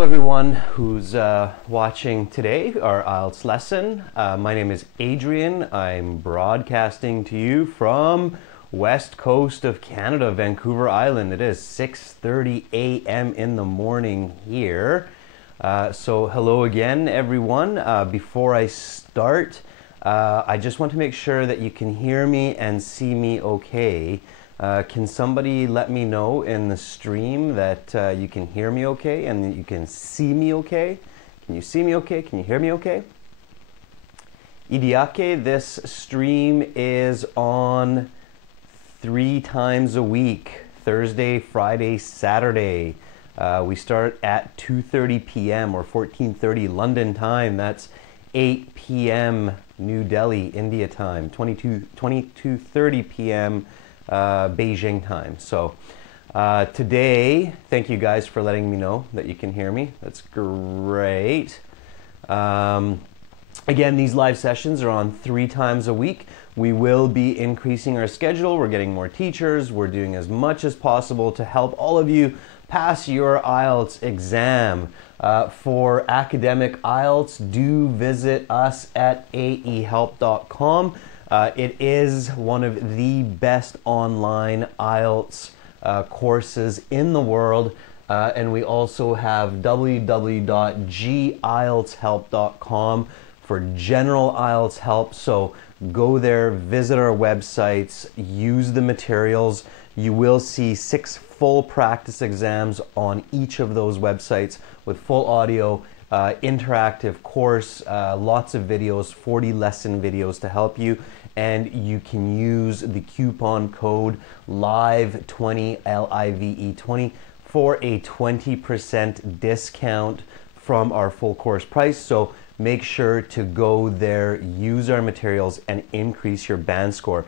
Hello everyone who's watching today, our IELTS lesson. My name is Adrian. I'm broadcasting to you from west coast of Canada, Vancouver Island. It is 6:30 a.m. in the morning here. So hello again everyone. Before I start, I just want to make sure that you can hear me and see me okay. Can somebody let me know in the stream that you can hear me okay and that you can see me okay? Can you see me okay? Can you hear me okay? Idiake, this stream is on 3 times a week, Thursday, Friday, Saturday. We start at 2:30 p.m. or 14:30 London time. That's 8 p.m. New Delhi, India time, 22:30 p.m. Beijing time. So today, thank you guys for letting me know that you can hear me. That's great. Again, these live sessions are on 3 times a week. We will be increasing our schedule. We're getting more teachers. We're doing as much as possible to help all of you pass your IELTS exam. For academic IELTS, do visit us at aehelp.com. It is one of the best online IELTS courses in the world, and we also have www.gieltshelp.com for general IELTS help. So go there, visit our websites, use the materials. You will see 6 full practice exams on each of those websites with full audio, interactive course, lots of videos, 40 lesson videos to help you. And you can use the coupon code LIVE20, L-I-V-E 20, for a 20% discount from our full course price. So make sure to go there, use our materials, and increase your band score.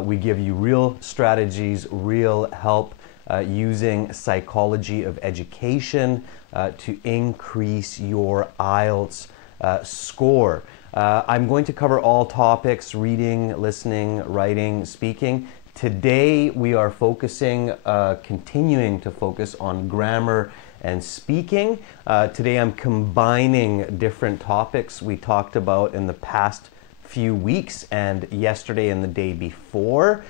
We give you real strategies, real help using psychology of education to increase your IELTS score. I'm going to cover all topics: reading, listening, writing, speaking. Today we are focusing, continuing to focus on grammar and speaking. Today I'm combining different topics we talked about in the past few weeks and yesterday and the day before.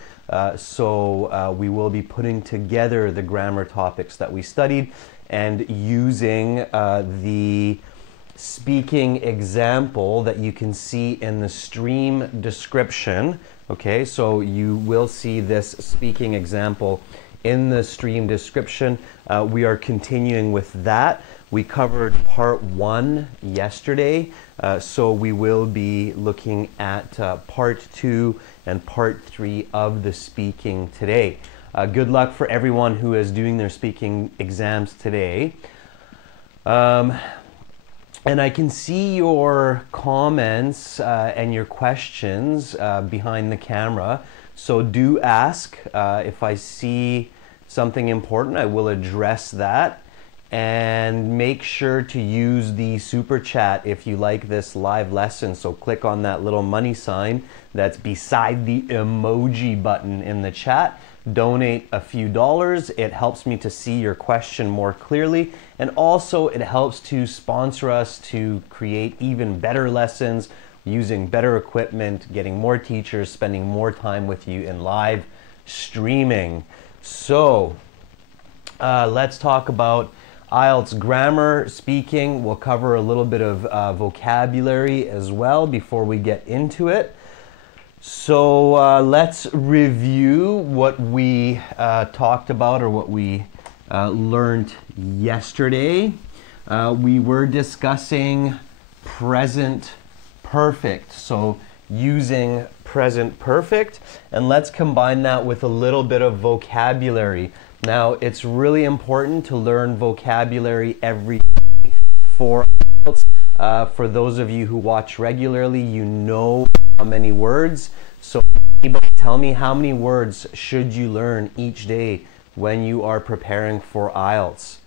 So we will be putting together the grammar topics that we studied and using the speaking example that you can see in the stream description. Okay, so you will see this speaking example in the stream description. We are continuing with that. We covered part 1 yesterday, so we will be looking at part 2 and part 3 of the speaking today. Good luck for everyone who is doing their speaking exams today. And I can see your comments and your questions behind the camera. So do ask. If I see something important, I will address that. And make sure to use the super chat if you like this live lesson. So click on that little money sign that's beside the emoji button in the chat. Donate a few dollars. It helps me to see your question more clearly, and also it helps to sponsor us to create even better lessons using better equipment, getting more teachers, spending more time with you in live streaming. So let's talk about IELTS grammar, speaking. We'll cover a little bit of vocabulary as well before we get into it. So let's review what we talked about, or what we learned yesterday. We were discussing present perfect, so using present perfect, and let's combine that with a little bit of vocabulary. Now, it's really important to learn vocabulary every day for IELTS. For those of you who watch regularly, you know how many words. So anybody tell me, how many words should you learn each day when you are preparing for IELTS?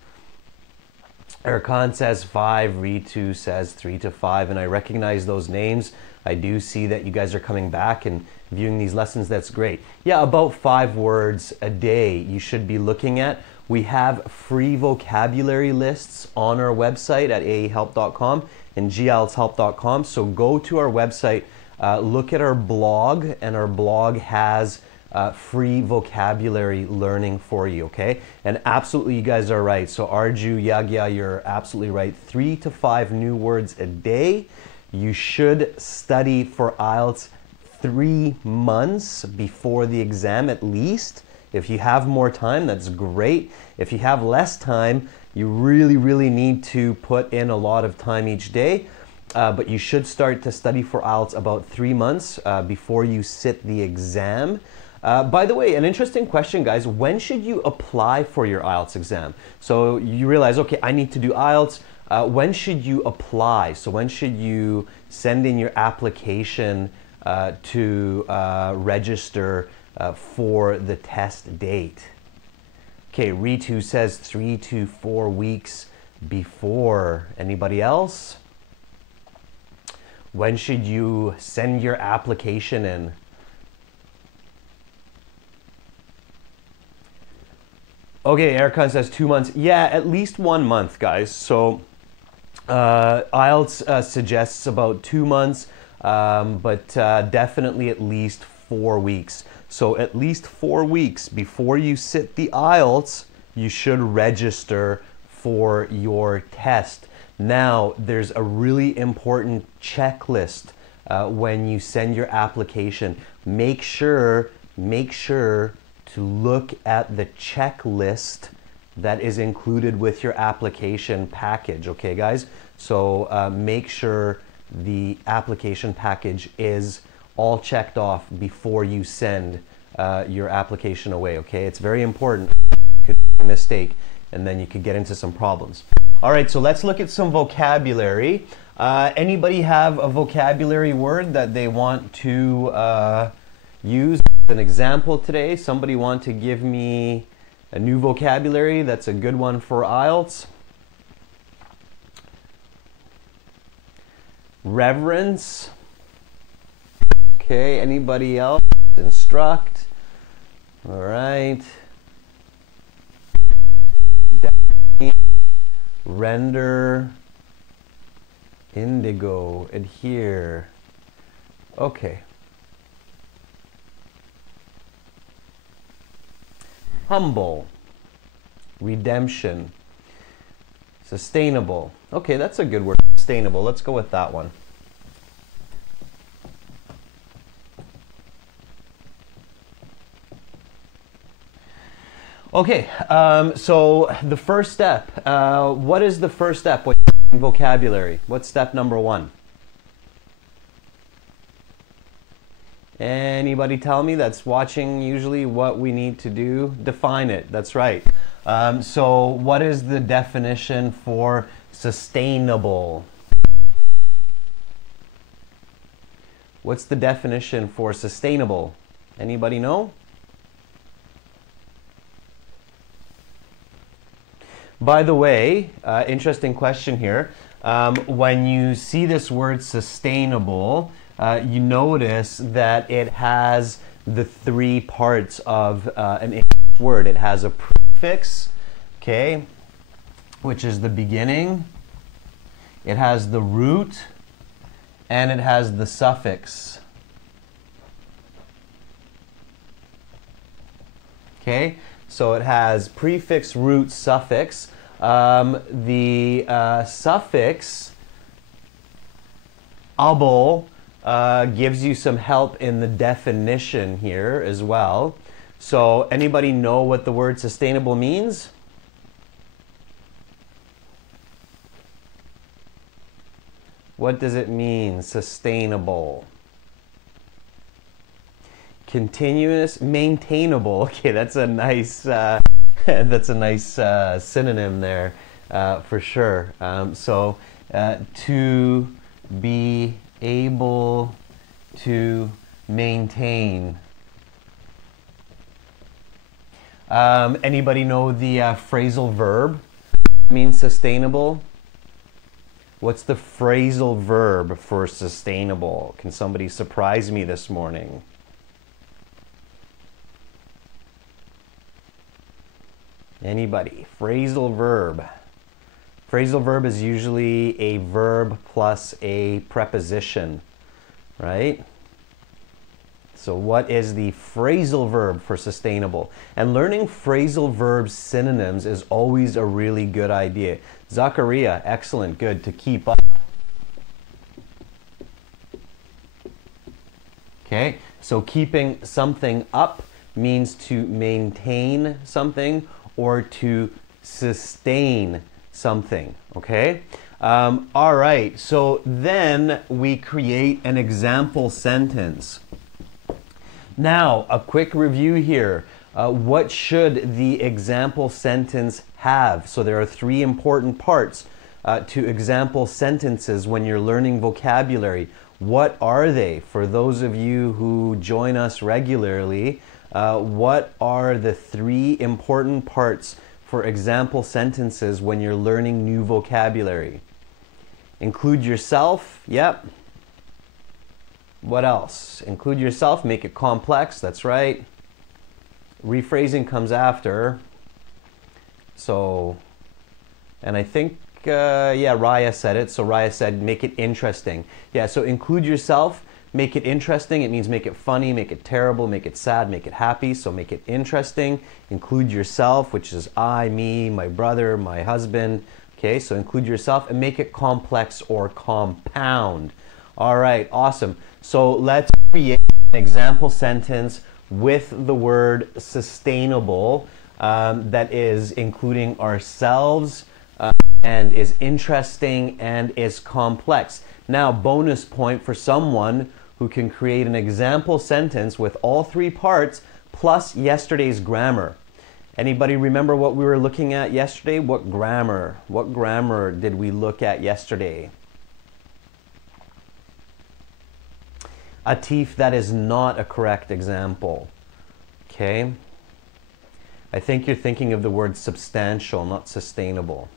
Erkan says 5, Ritu says 3 to 5, and I recognize those names. I do see that you guys are coming back and viewing these lessons. That's great. Yeah, about 5 words a day you should be looking at. We have free vocabulary lists on our website at ahelp.com and gieltshelp.com. So go to our website, look at our blog, and our blog has free vocabulary learning for you, okay? And absolutely, you guys are right. So Arju, Yagya, you're absolutely right. 3 to 5 new words a day. You should study for IELTS 3 months before the exam at least. If you have more time, that's great. If you have less time, you really need to put in a lot of time each day. But you should start to study for IELTS about 3 months before you sit the exam. By the way, an interesting question, guys. When should you apply for your IELTS exam? So you realize, okay, I need to do IELTS. When should you apply? So when should you send in your application to register for the test date? Okay, Ritu says 3 to 4 weeks before. Anybody else? When should you send your application in? Okay, Erkan says 2 months. Yeah, at least 1 month, guys. So IELTS suggests about 2 months, but definitely at least 4 weeks. So at least 4 weeks before you sit the IELTS, you should register for your test. Now, there's a really important checklist when you send your application. Make sure to look at the checklist that is included with your application package, okay guys? So make sure the application package is all checked off before you send your application away, okay? It's very important. You could make a mistake and then you could get into some problems. All right, so let's look at some vocabulary. Anybody have a vocabulary word that they want to use as an example today? Somebody want to give me a new vocabulary that's a good one for IELTS? Reverence. Okay, anybody else? Instruct. All right. Render. Indigo. Adhere. Okay. Humble. Redemption. Sustainable. Okay, that's a good word. Sustainable. Let's go with that one. Okay, so the first step. What is the first step with vocabulary? What's step number 1? Anybody tell me that's watching usually what we need to do? Define it. That's right. So what is the definition for sustainable? What's the definition for sustainable? Anybody know? By the way, interesting question here. When you see this word sustainable, you notice that it has the 3 parts of an English word. It has a prefix, okay, which is the beginning. It has the root, and it has the suffix. Okay, so it has prefix, root, suffix. The suffix able gives you some help in the definition here as well. So anybody know what the word sustainable means? What does it mean, sustainable? Continuous, maintainable. Okay, that's a nice that's a nice synonym there for sure. So to be able to maintain. Anybody know the phrasal verb means sustainable? What's the phrasal verb for sustainable? Can somebody surprise me this morning? Anybody? Phrasal verb. Phrasal verb is usually a verb plus a preposition, right? So what is the phrasal verb for sustainable? And learning phrasal verb synonyms is always a really good idea. Zachariah, excellent, good, to keep up. Okay, so keeping something up means to maintain something or to sustain something, okay? All right, so then we create an example sentence. Now, a quick review here. What should the example sentence have? So there are three important parts to example sentences when you're learning vocabulary. What are they? For those of you who join us regularly, what are the three important parts for example sentences when you're learning new vocabulary? Include yourself, yep. What else? Include yourself, make it complex, that's right. Rephrasing comes after. So, and I think, yeah, Raya said it. So Raya said, make it interesting. Yeah, so include yourself, make it interesting. It means make it funny, make it terrible, make it sad, make it happy. So make it interesting. Include yourself, which is I, me, my brother, my husband. Okay, so include yourself and make it complex or compound. All right, awesome. So let's create an example sentence with the word sustainable that is including ourselves and is interesting and is complex. Now, bonus point for someone who can create an example sentence with all three parts plus yesterday's grammar. Anybody remember what we were looking at yesterday? What grammar did we look at yesterday? Atif, that is not a correct example. Okay? I think you're thinking of the word substantial, not sustainable.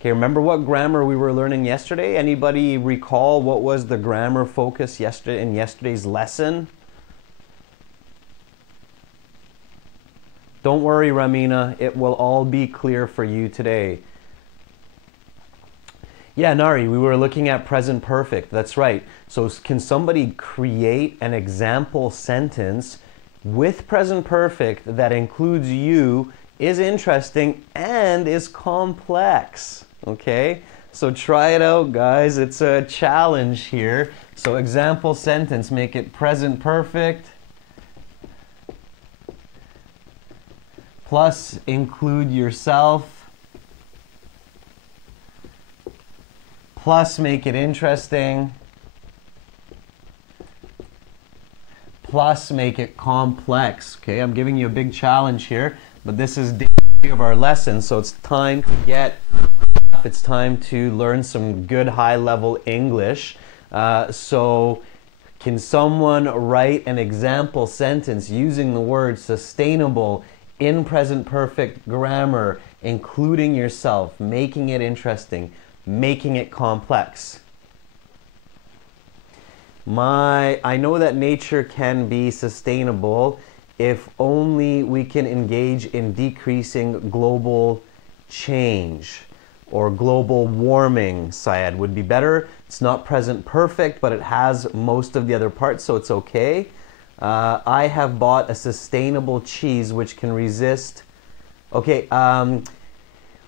Okay, remember what grammar we were learning yesterday? Anybody recall what was the grammar focus yesterday in yesterday's lesson? Don't worry, Ramina, it will all be clear for you today. Yeah, Nari, we were looking at present perfect. That's right. So can somebody create an example sentence with present perfect that includes you, is interesting, and is complex? Okay? So try it out, guys. It's a challenge here. So example sentence, make it present perfect plus include yourself plus make it interesting, plus make it complex. Okay, I'm giving you a big challenge here, but this is day 3 of our lesson, so it's time to learn some good high-level English. So can someone write an example sentence using the word sustainable in present perfect grammar, including yourself, making it interesting, making it complex? I know that nature can be sustainable if only we can engage in decreasing global change, or global warming, Syed, would be better. It's not present perfect, but it has most of the other parts, so it's okay. I have bought a sustainable cheese which can resist. Okay,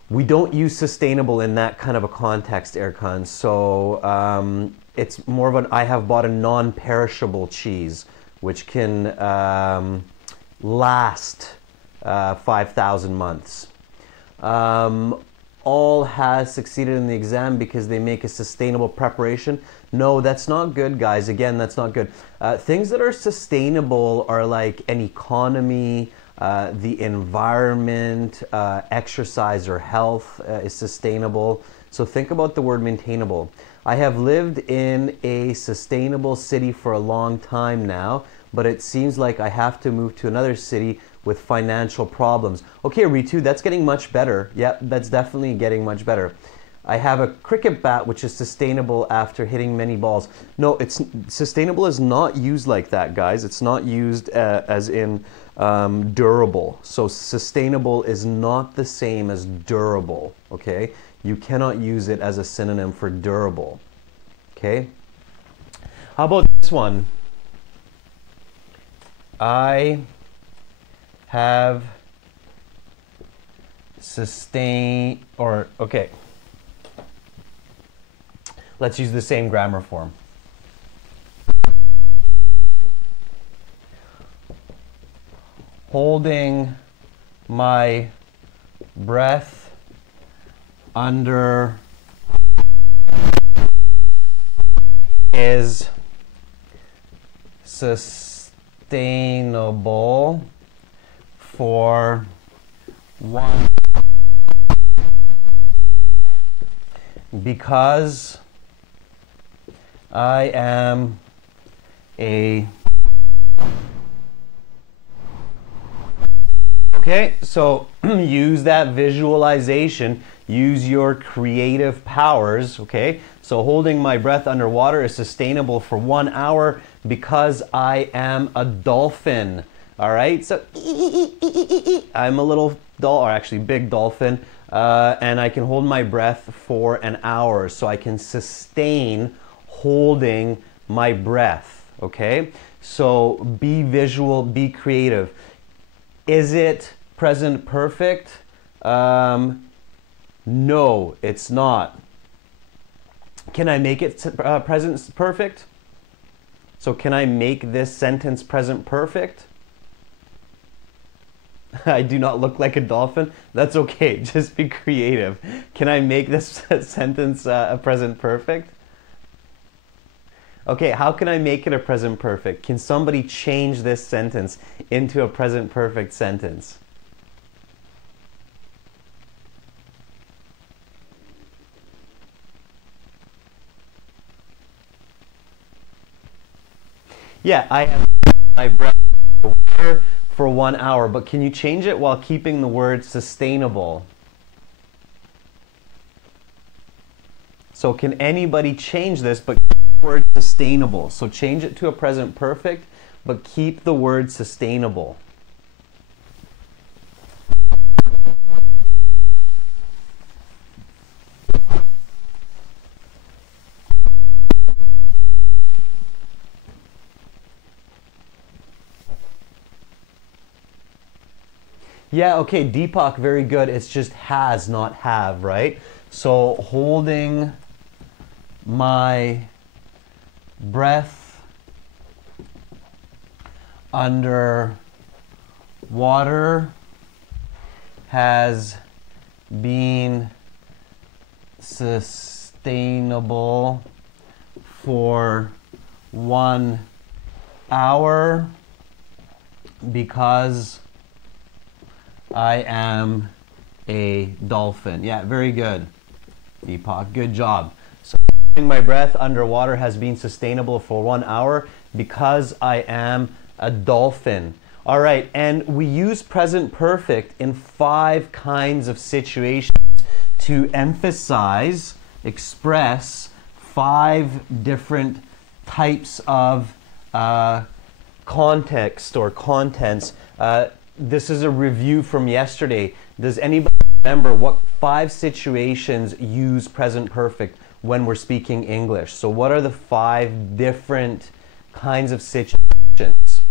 we don't use sustainable in that kind of a context, Erkan. So it's more of an, I have bought a non-perishable cheese which can last 5,000 months. All has succeeded in the exam because they make a sustainable preparation. No, that's not good, guys. Again, that's not good. Things that are sustainable are like an economy, the environment, exercise or health is sustainable. So think about the word maintainable. I have lived in a sustainable city for a long time now, but it seems like I have to move to another city with financial problems. Okay, Ritu, that's getting much better. Yep, that's definitely getting much better. I have a cricket bat which is sustainable after hitting many balls. No, it's sustainable is not used like that, guys. It's not used as in durable. So sustainable is not the same as durable, okay? You cannot use it as a synonym for durable, okay? How about this one? I have okay. Let's use the same grammar form. Holding my breath under is sustainable for 1 because I am a okay, so use that visualization, use your creative powers, okay? So holding my breath underwater is sustainable for 1 hour because I am a dolphin. All right, so I'm a little or actually big dolphin, and I can hold my breath for an hour, so I can sustain holding my breath, okay? So be visual, be creative. Is it present perfect? No, it's not. Can I make it present perfect? So can I make this sentence present perfect? I do not look like a dolphin. That's okay, just be creative. Can I make this sentence a present perfect? Okay, how can I make it a present perfect? Can somebody change this sentence into a present perfect sentence? Yeah, I have my breath underwater for 1 hour, but can you change it while keeping the word sustainable? So can anybody change this but keep the word sustainable? So change it to a present perfect, but keep the word sustainable. Yeah, okay, Deepak, very good. It's just has, not have, right? So holding my breath under water has been sustainable for 1 hour because I am a dolphin. Yeah, very good, Deepak. Good job. So holding my breath underwater has been sustainable for 1 hour because I am a dolphin. All right, and we use present perfect in 5 kinds of situations to emphasize, express 5 different types of context or contents. This is a review from yesterday. Does anybody remember what 5 situations use present perfect when we're speaking English? So what are the 5 different kinds of situations?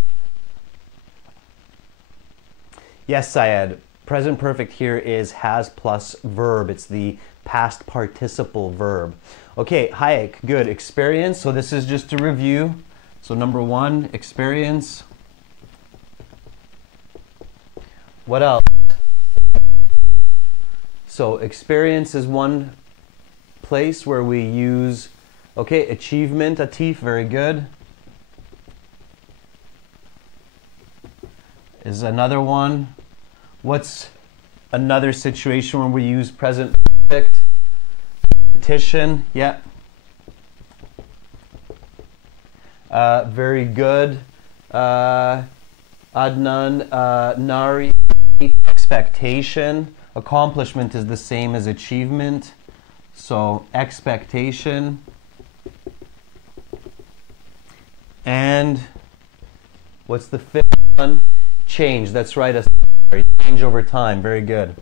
Yes, Syed. Present perfect here is has plus verb. It's the past participle verb. Okay, Hayek, good. Experience. So this is just a review. So number 1, experience. What else? So experience is one place where we use, okay, achievement, Atif, very good. Is another one. What's another situation where we use present perfect? Petition, yeah. Very good. Adnan, Nari. Expectation. Accomplishment is the same as achievement. So expectation and what's the fifth one? Change. That's right. Change over time. Very good.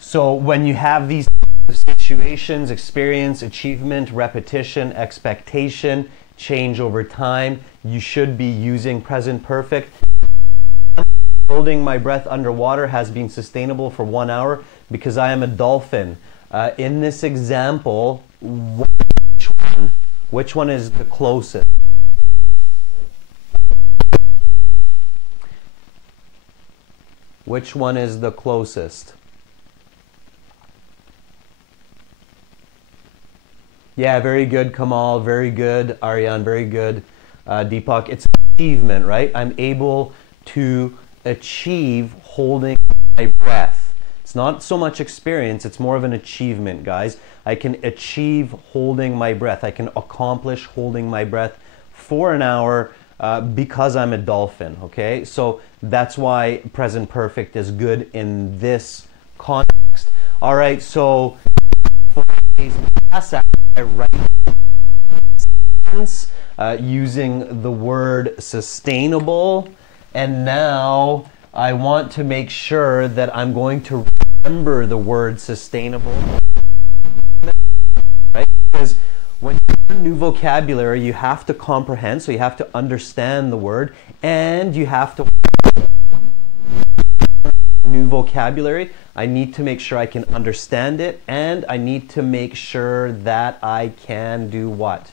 So when you have these situations, experience, achievement, repetition, expectation, change over time, you should be using present perfect. Holding my breath underwater has been sustainable for 1 hour because I am a dolphin. In this example, which one is the closest? Which one is the closest? Yeah, very good, Kamal. Very good, Aryan. Very good, Deepak. It's achievement, right? I'm able to achieve holding my breath. It's not so much experience, it's more of an achievement, guys. I can achieve holding my breath. I can accomplish holding my breath for an hour because I'm a dolphin, okay? So that's why present perfect is good in this context. All right, so for today's class, I write using the word sustainable, and now I want to make sure that I'm going to remember the word sustainable, right? Because when you learn new vocabulary, you have to comprehend, so you have to understand the word, and you have to new vocabulary. I need to make sure I can understand it, and I need to make sure that I can do what?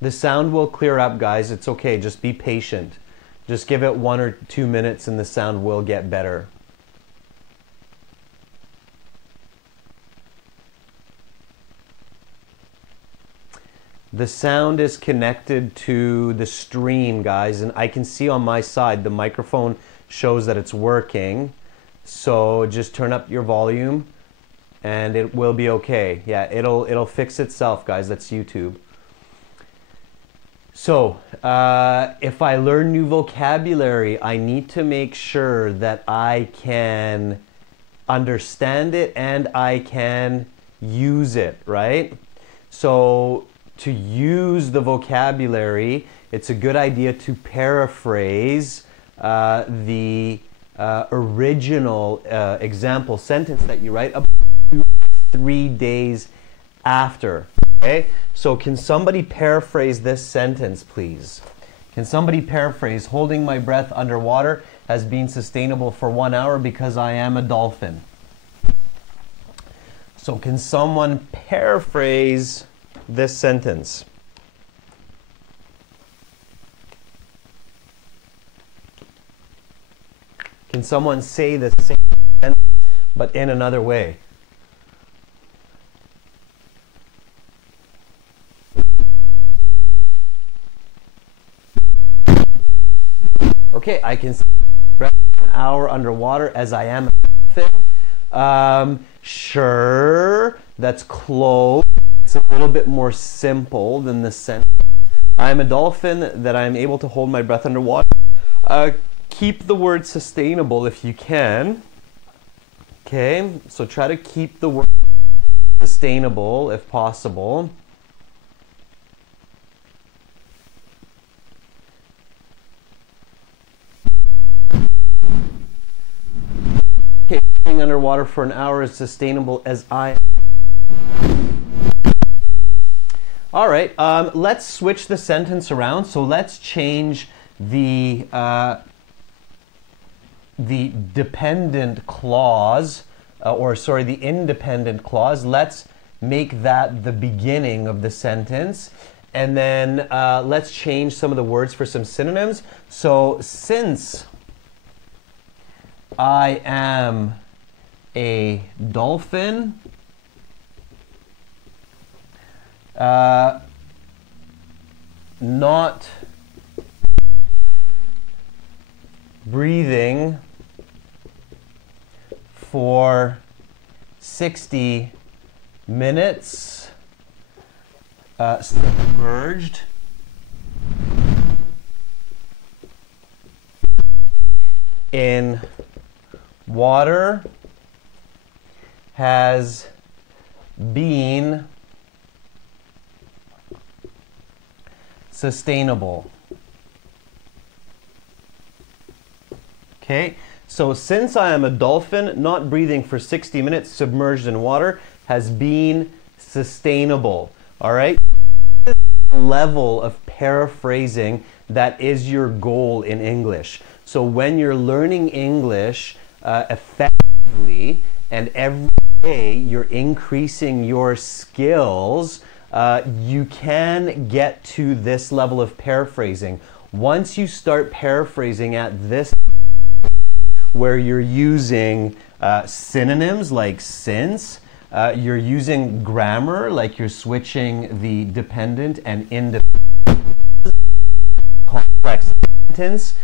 The sound will clear up, guys. It's okay. Just be patient. Just give it 1 or 2 minutes and the sound will get better. The sound is connected to the stream, guys, and I can see on my side the microphone shows that it's working. So just turn up your volume and it will be okay. Yeah, it'll fix itself, guys. That's YouTube. So if I learn new vocabulary, I need to make sure that I can understand it and I can use it, right? So to use the vocabulary, it's a good idea to paraphrase the original example sentence that you write about 2 or 3 days after. Okay? So can somebody paraphrase this sentence, please? Can somebody paraphrase, holding my breath underwater has been sustainable for 1 hour because I am a dolphin? So can someone paraphrase this sentence? Can someone say the same sentence but in another way? Okay, I can breath an hour underwater as I am a dolphin. Sure, that's close. It's a little bit more simple than the sentence. I'm a dolphin that I'm able to hold my breath underwater. Keep the word sustainable if you can. Okay, so try to keep the word sustainable if possible. Okay, being underwater for an hour is sustainable as I. All right, let's switch the sentence around. So let's change the dependent clause, the independent clause. Let's make that the beginning of the sentence. And then let's change some of the words for some synonyms. So since I am a dolphin, not breathing for 60 minutes submerged in water, has been sustainable. Okay, so since I am a dolphin, not breathing for 60 minutes submerged in water has been sustainable. All right, level of paraphrasing that is your goal in English. So when you're learning English effectively and every day you're increasing your skills, you can get to this level of paraphrasing. Once you start paraphrasing at this where you're using synonyms like since, you're using grammar like you're switching the dependent and independent complex sentence,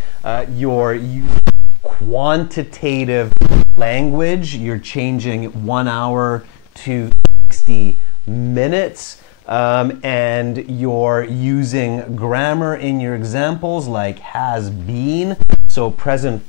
you're using quantitative language, you're changing 1 hour to 60 minutes, and you're using grammar in your examples like has been, so present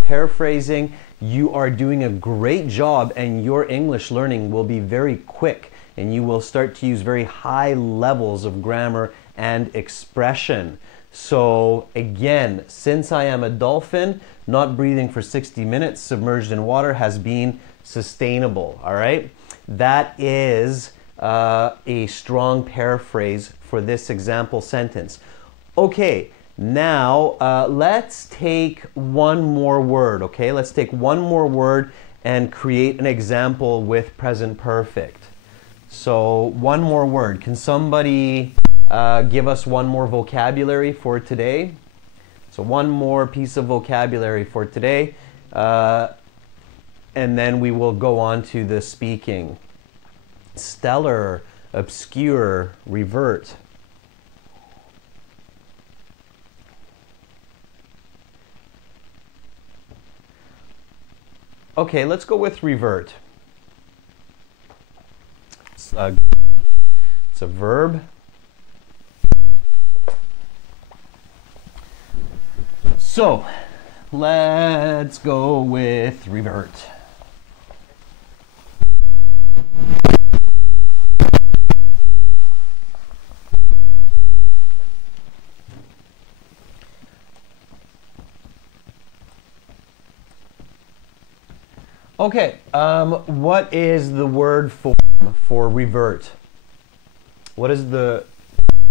paraphrasing. You are doing a great job and your English learning will be very quick and you will start to use very high levels of grammar and expression. So again, since I am a dolphin, not breathing for 60 minutes, submerged in water has been sustainable. All right, that is a strong paraphrase for this example sentence. Okay, now let's take one more word. Okay, let's take one more word and create an example with present perfect. So one more word. Can somebody give us one more vocabulary for today? So one more piece of vocabulary for today, and then we will go on to the speaking. Stellar, obscure, revert. Okay, let's go with revert. It's a verb. So, let's go with revert. Okay, what is the word form for revert? What is the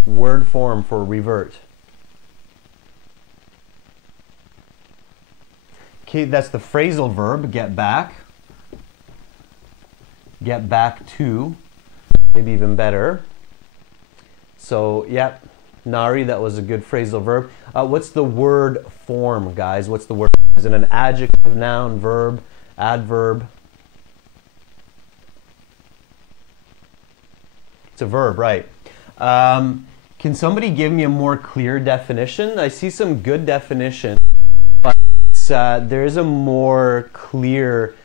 word form for revert? Okay, that's the phrasal verb, get back. Get back to, maybe even better. So, yep, Nari, that was a good phrasal verb. What's the word form, guys? What's the word? Is it an adjective, noun, verb, adverb? It's a verb, right. Can somebody give me a more clear definition? I see some good definition, but there is a more clear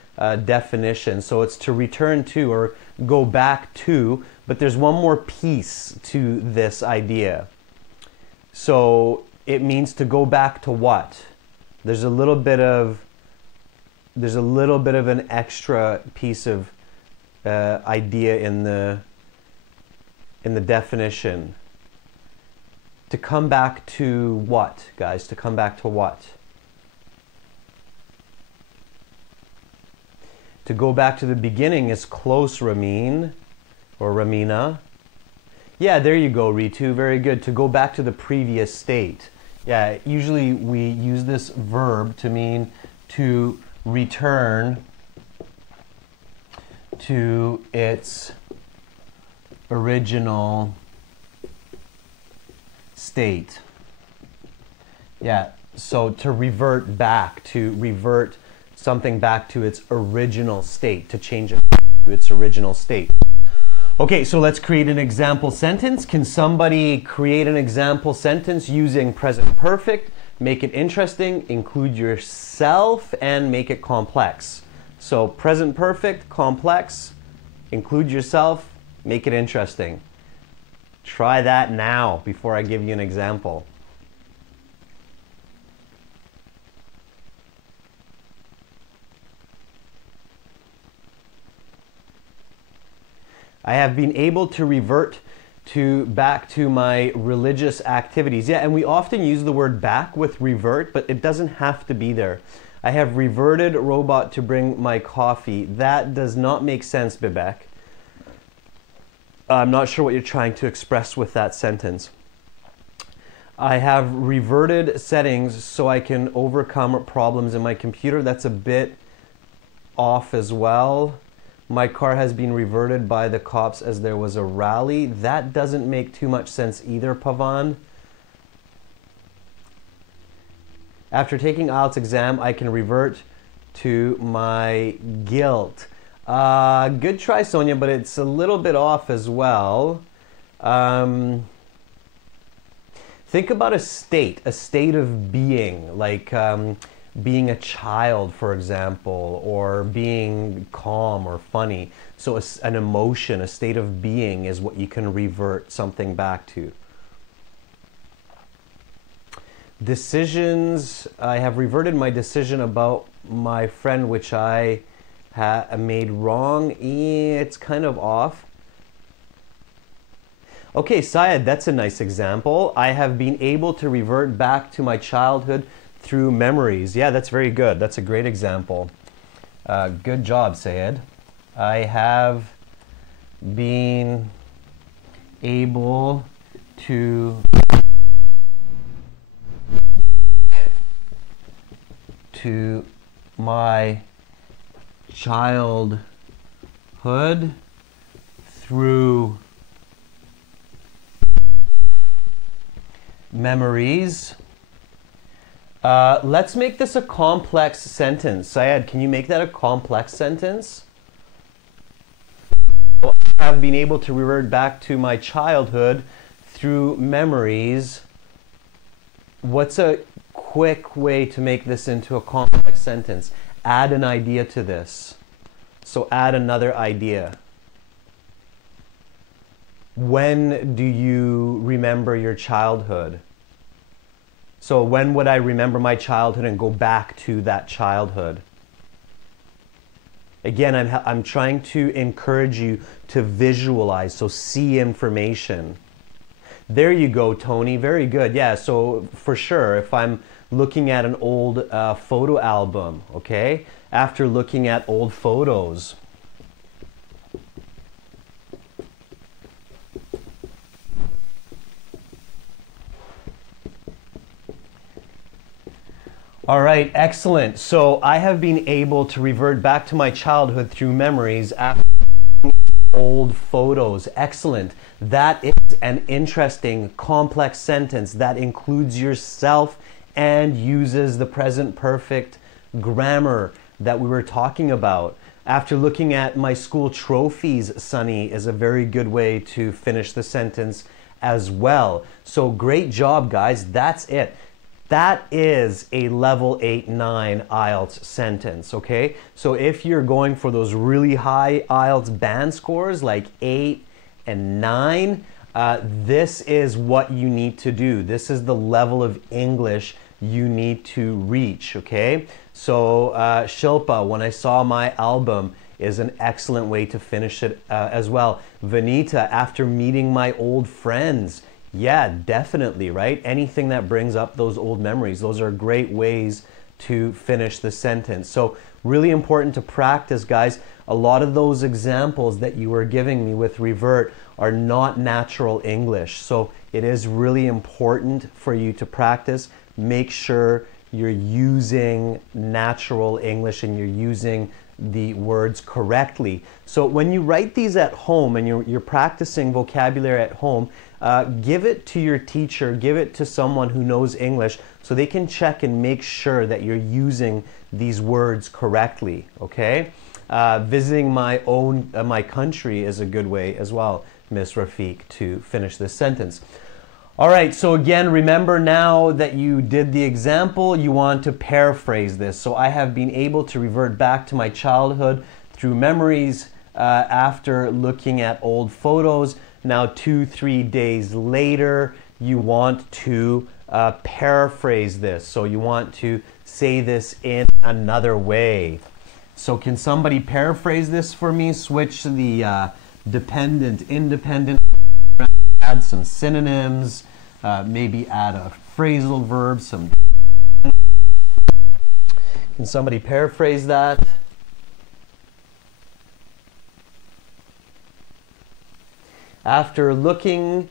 definition. So it's to return to or go back to, but there's one more piece to this idea. So it means to go back to what? There's a little bit of an extra piece of idea in the definition. To come back to what, guys? To come back to what? To go back to the beginning is close, Ramin or Ramina. Yeah, there you go, Ritu. Very good. To go back to the previous state. Yeah, usually we use this verb to mean to return to its original state. Yeah, so to revert back, to revert something back to its original state, to change it to its original state. Okay, so let's create an example sentence. Can somebody create an example sentence using present perfect? Make it interesting, include yourself, and make it complex. So present perfect, complex, include yourself, Make it interesting. Try that now before I give you an example. I have been able to revert back to my religious activities. Yeah, and we often use the word back with revert, but it doesn't have to be there. I have reverted robot to bring my coffee. That does not make sense, Bibek. I'm not sure what you're trying to express with that sentence. I have reverted settings so I can overcome problems in my computer. That's a bit off as well. My car has been reverted by the cops as there was a rally. That doesn't make too much sense either, Pavan. After taking IELTS exam, I can revert to my guilt. Good try, Sonia, but it's a little bit off as well. Think about a state of being, like being a child, for example, or being calm or funny. So an emotion, a state of being is what you can revert something back to. Decisions, I have reverted my decision about my friend which I made wrong. It's kind of off. Okay, Syed, that's a nice example. I have been able to revert back to my childhood through memories. Yeah, that's very good. That's a great example. Good job, Syed. I have been able to my childhood through memories. Let's make this a complex sentence. Syed, can you make that a complex sentence? I have been able to revert back to my childhood through memories. What's a quick way to make this into a complex sentence? Add an idea to this. So add another idea. When do you remember your childhood? So when would I remember my childhood and go back to that childhood? Again, I'm trying to encourage you to visualize, so see information. There you go, Tony. Very good. Yeah, so for sure, if I'm looking at an old photo album, okay? After looking at old photos, all right, excellent. So I have been able to revert back to my childhood through memories after old photos. Excellent. That is an interesting, complex sentence that includes yourself and uses the present perfect grammar that we were talking about. After looking at my school trophies, Sunny, is a very good way to finish the sentence as well. So great job, guys. That's it. That is a level 8-9 IELTS sentence, okay? So if you're going for those really high IELTS band scores like 8 and 9, this is what you need to do. This is the level of English you need to reach, okay? So Shilpa, When I Saw My Album is an excellent way to finish it as well. Vanita, After Meeting My Old Friends. Yeah, definitely, right? Anything that brings up those old memories, those are great ways to finish the sentence. So really important to practice, guys. A lot of those examples that you were giving me with revert are not natural English. So it is really important for you to practice. Make sure you're using natural English and you're using the words correctly. So when you write these at home and you're practicing vocabulary at home, give it to your teacher, give it to someone who knows English so they can check and make sure that you're using these words correctly, okay? Visiting my country is a good way as well, Miss Rafiq, to finish this sentence. All right, so again, remember now that you did the example, you want to paraphrase this. So I have been able to revert back to my childhood through memories after looking at old photos. Now 2-3 days later, you want to paraphrase this. So you want to say this in another way. So can somebody paraphrase this for me? Switch the dependent, independent, add some synonyms, maybe add a phrasal verb, some. Can somebody paraphrase that? After looking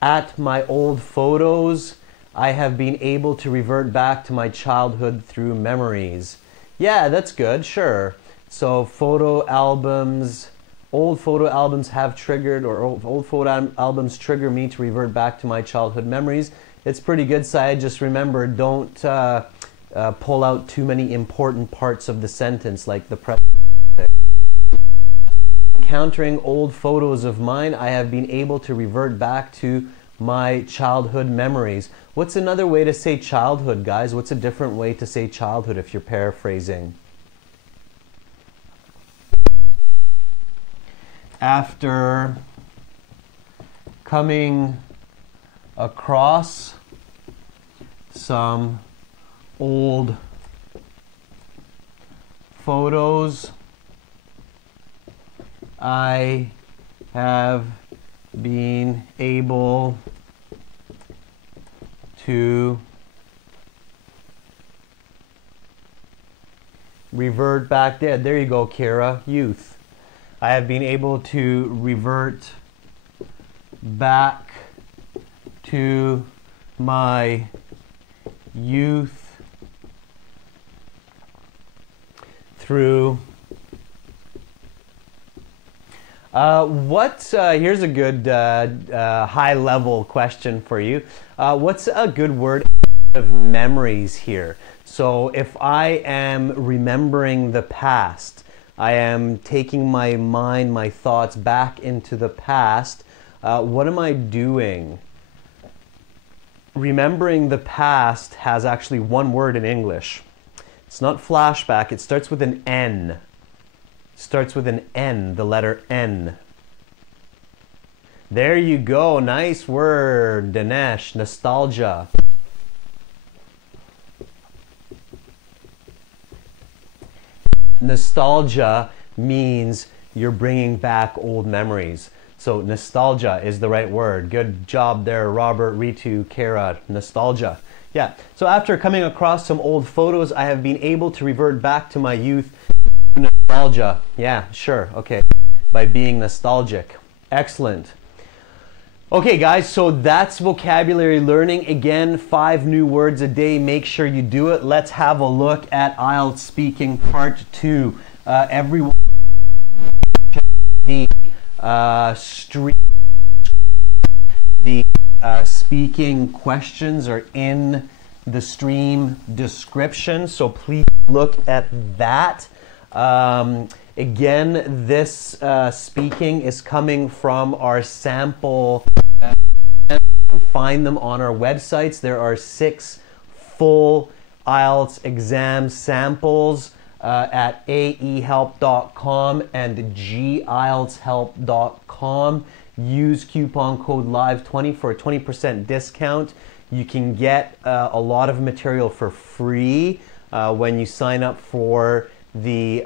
at my old photos, I have been able to revert back to my childhood through memories. Yeah, that's good, sure. So photo albums, old photo albums have triggered, or old photo albums trigger me to revert back to my childhood memories. It's pretty good, Syed. Just remember, don't pull out too many important parts of the sentence, like the present. Encountering old photos of mine, I have been able to revert back to my childhood memories. What's another way to say childhood, guys? What's a different way to say childhood if you're paraphrasing? After coming across some old photos, I have been able to revert back there. There you go, Kira. Youth. I have been able to revert back to my youth through here's a good high-level question for you. What's a good word of memories here? So if I am remembering the past, I am taking my mind, my thoughts back into the past, what am I doing? Remembering the past has actually one word in English. It's not flashback, it starts with an N. Starts with an N, the letter N. There you go, nice word, Dinesh, nostalgia. Nostalgia means you're bringing back old memories. So nostalgia is the right word. Good job there, Robert, Ritu, Kara, nostalgia. Yeah, so after coming across some old photos, I have been able to revert back to my youth. Nostalgia, yeah, sure, okay. By being nostalgic. Excellent. Okay guys, so that's vocabulary learning. Again, 5 new words a day. Make sure you do it. Let's have a look at IELTS speaking part 2. Everyone, the speaking questions are in the stream description, so please look at that. Again, this speaking is coming from our sample. Find them on our websites. There are 6 full IELTS exam samples at aehelp.com and gieltshelp.com. Use coupon code LIVE20 for a 20% discount. You can get a lot of material for free when you sign up for the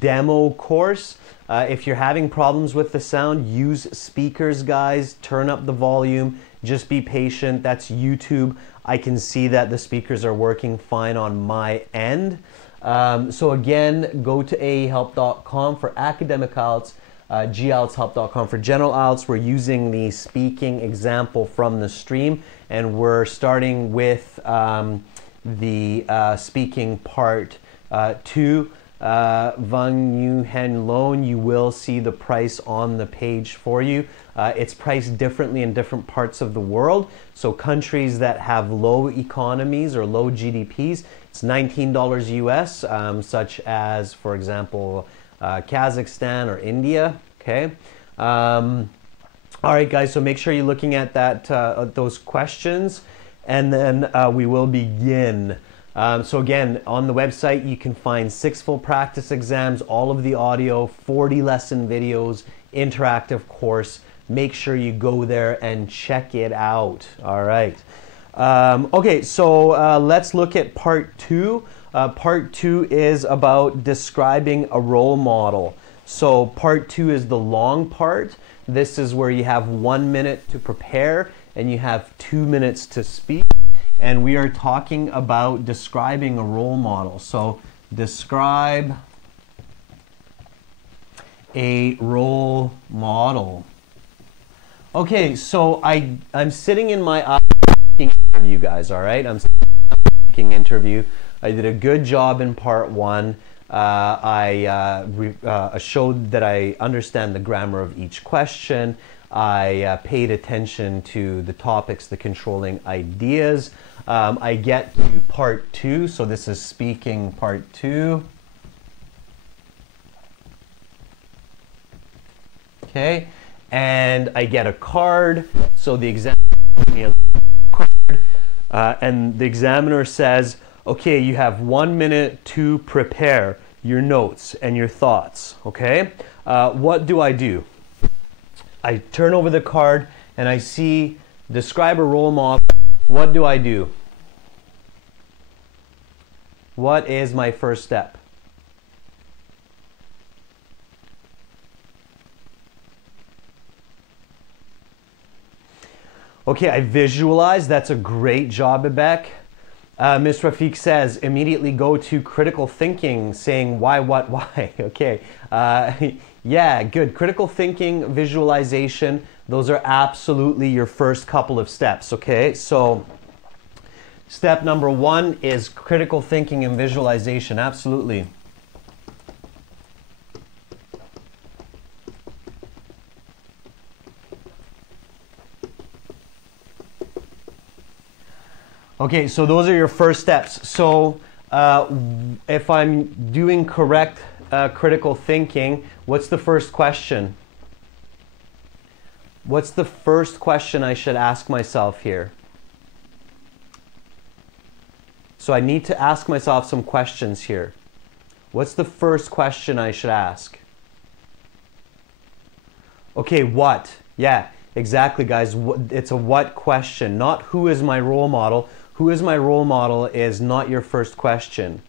demo course. If you're having problems with the sound, use speakers, guys. Turn up the volume. Just be patient. That's YouTube. I can see that the speakers are working fine on my end. So again, go to aehelp.com for academic IELTS, gieltshelp.com for general IELTS. We're using the speaking example from the stream, and we're starting with the speaking part 2. Vang Yu Hen Loan, you will see the price on the page for you. It's priced differently in different parts of the world. So countries that have low economies or low GDPs, it's $19 US, such as, for example, Kazakhstan or India. Okay. All right, guys, so make sure you're looking at that those questions, and then we will begin. So again, on the website, you can find 6 full practice exams, all of the audio, 40 lesson videos, interactive course. Make sure you go there and check it out. All right. Okay, so let's look at part 2. Part 2 is about describing a role model. So part 2 is the long part. This is where you have 1 minute to prepare and you have 2 minutes to speak. And we are talking about describing a role model. So describe a role model. Okay, so I'm sitting in my interview, guys, all right? I'm speaking interview. I did a good job in part 1. I showed that I understand the grammar of each question. I paid attention to the topics, the controlling ideas. I get to part 2, so this is speaking part 2. Okay, and I get a card, so the examiner gives me a card, and the examiner says, okay, you have 1 minute to prepare your notes and your thoughts, okay? What do? I turn over the card and I see, describe a role model. What do I do? What is my first step? Okay, I visualize. That's a great job, Abek. Ms. Rafiq says, immediately go to critical thinking, saying why, what, why. Okay, yeah, good. Critical thinking, visualization, those are absolutely your first couple of steps, okay? So step number 1 is critical thinking and visualization, absolutely. Okay, so those are your first steps. So if I'm doing correct critical thinking, what's the first question? What's the first question I should ask myself here? So I need to ask myself some questions here. What's the first question I should ask? Okay, what? Yeah, exactly, guys. It's a what question, not who is my role model. Who is my role model is not your first question,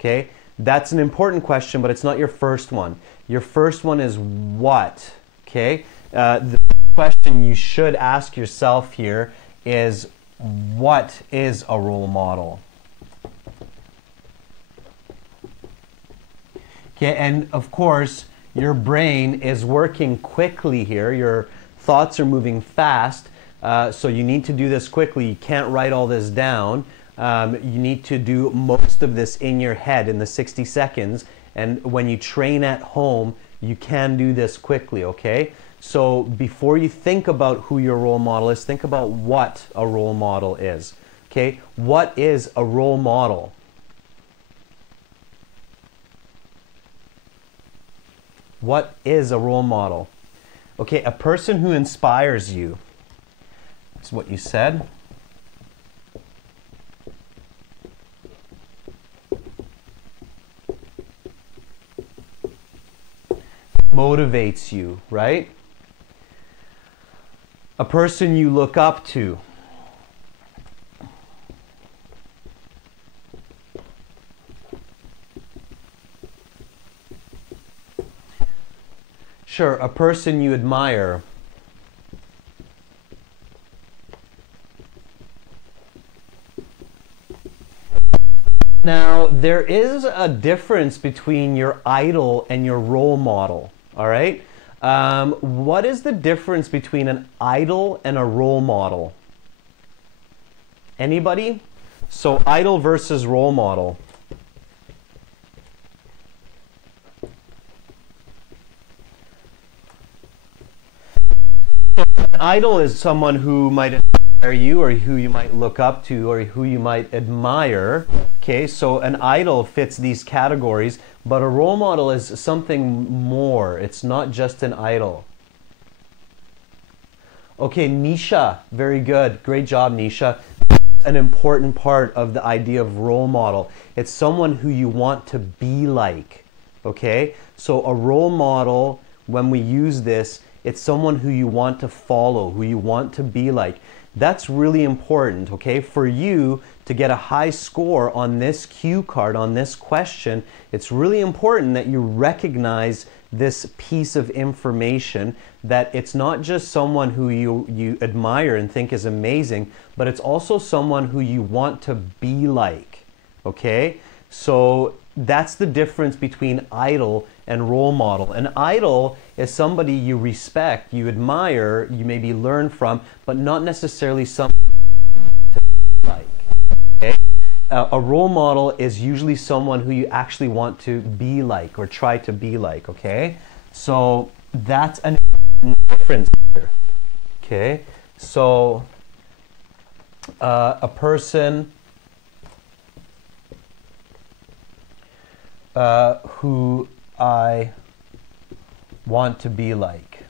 okay? That's an important question, but it's not your first one. Your first one is what, okay? The question you should ask yourself here is, what is a role model? Okay, and of course, your brain is working quickly here. Your thoughts are moving fast. So you need to do this quickly. You can't write all this down. You need to do most of this in your head in the 60 seconds. And when you train at home, you can do this quickly, okay? So before you think about who your role model is, think about what a role model is, okay? What is a role model? What is a role model? Okay, a person who inspires you. That's what you said. Motivates you, right? A person you look up to. Sure, a person you admire. Now, there is a difference between your idol and your role model, all right? What is the difference between an idol and a role model? Anybody? So, idol versus role model. An idol is someone who might inspire you, or who you might look up to, or who you might admire. Okay, so an idol fits these categories, but a role model is something more. It's not just an idol. Okay, Nisha, very good. Great job, Nisha. an important part of the idea of role model. It's someone who you want to be like, okay? So a role model, when we use this, it's someone who you want to follow, who you want to be like. That's really important, okay? For you to get a high score on this cue card, on this question, it's really important that you recognize this piece of information, that it's not just someone who you admire and think is amazing, but it's also someone who you want to be like, okay? So that's the difference between idol and role model. An idol is somebody you respect, you admire, you maybe learn from, but not necessarily something to be like. Okay? A role model is usually someone who you actually want to be like or try to be like, okay? So that's an difference here. Okay? So a person who I want to be like.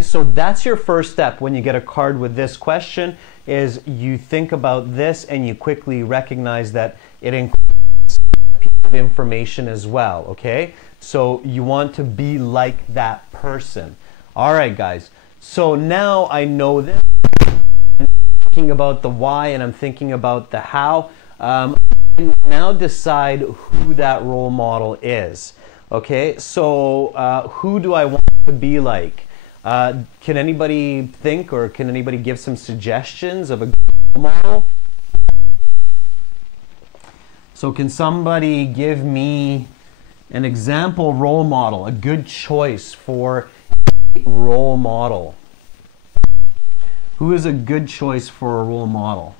So that's your first step when you get a card with this question, is you think about this and you quickly recognize that it includes a piece of information as well, okay? So you want to be like that person. All right, guys. So now I know this. I'm thinking about the why and I'm thinking about the how. Now decide who that role model is. Okay, so who do I want to be like? Can anybody think, or can anybody give some suggestions of a role model? So can somebody give me an example role model, a good choice for a role model? Who is a good choice for a role model?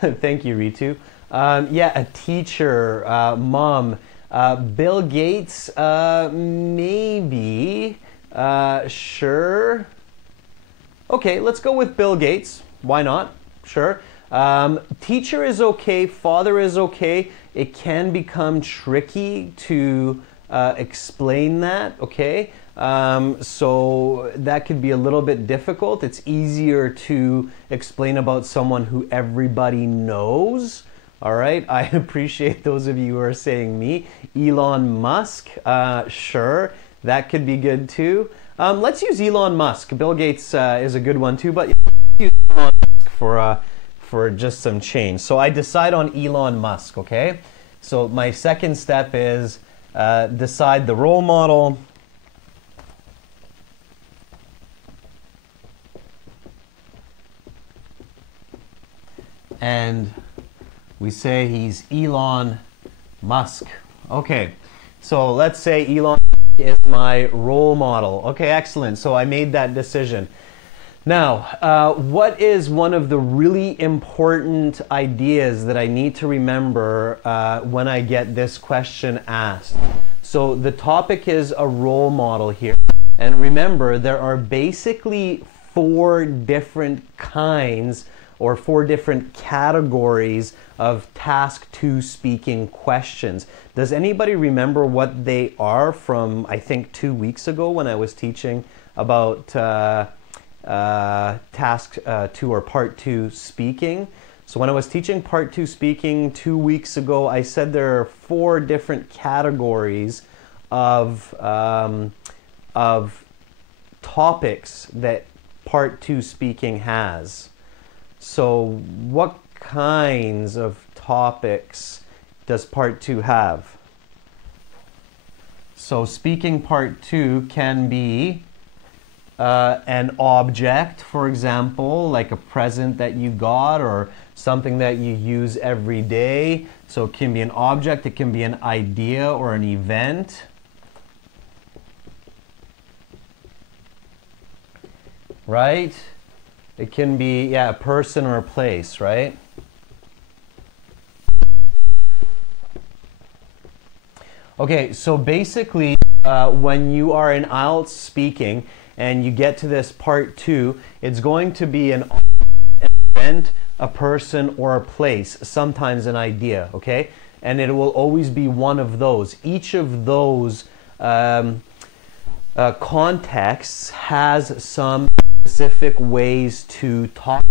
Thank you, Ritu. Yeah, a teacher, mom, Bill Gates, maybe, sure. Okay, let's go with Bill Gates. Why not? Sure. Teacher is okay, father is okay. It can become tricky to explain that, okay? So that could be a little bit difficult. It's easier to explain about someone who everybody knows. All right, I appreciate those of you who are saying me. Elon Musk, sure, that could be good too. Let's use Elon Musk. Bill Gates is a good one too, but let's use Elon Musk for just some change. So I decide on Elon Musk, okay? So my second step is decide the role model. And we say he's Elon Musk. Okay, so let's say Elon is my role model. Okay, excellent. So I made that decision. Now, what is one of the really important ideas that I need to remember when I get this question asked? So the topic is a role model here. And remember, there are basically 4 different kinds or 4 different categories of task 2 speaking questions. Does anybody remember what they are from, I think, 2 weeks ago when I was teaching about task 2 or part 2 speaking? So when I was teaching part 2 speaking 2 weeks ago, I said there are 4 different categories of topics that part 2 speaking has. So what kinds of topics does part 2 have? So speaking part 2 can be an object, for example, like a present that you got or something that you use every day. So it can be an object, it can be an idea or an event. Right? It can be, yeah, a person or a place, right? Okay, so basically, when you are in IELTS speaking and you get to this part 2, it's going to be an event, a person, or a place, sometimes an idea, okay? And it will always be one of those. Each of those contexts has some specific ways to talk.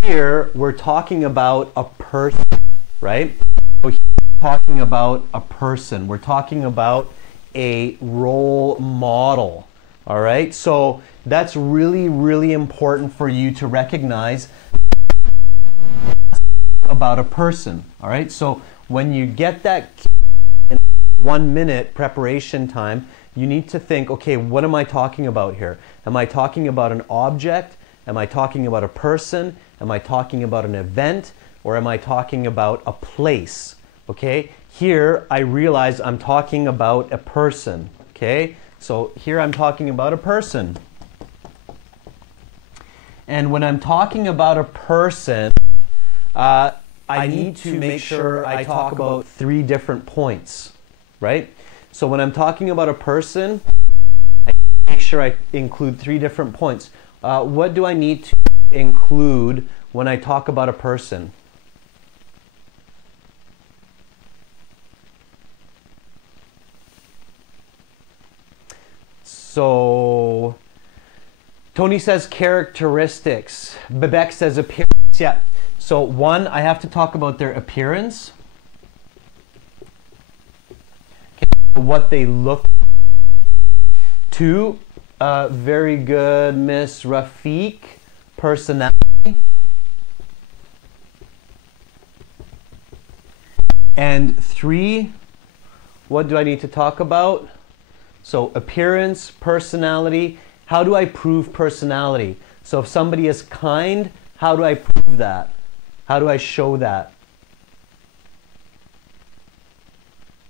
Here, we're talking about a person, right? So here we're talking about a person. We're talking about a role model, all right? So that's really, really important for you to recognize about a person, all right? So when you get that in 1 minute preparation time, you need to think, okay, what am I talking about here? Am I talking about an object? Am I talking about a person? Am I talking about an event? Or am I talking about a place? Okay, here I realize I'm talking about a person. Okay, so here I'm talking about a person. And when I'm talking about a person, I need to make sure I talk about 3 different points, right? So when I'm talking about a person, I make sure I include 3 different points. What do I need to include when I talk about a person? So Tony says characteristics. Bebek says appearance. Yeah. So 1, I have to talk about their appearance. What they look. 2, very good, Miss Rafiq, personality. And 3, what do I need to talk about? So appearance, personality. How do I prove personality? So if somebody is kind, how do I prove that? How do I show that?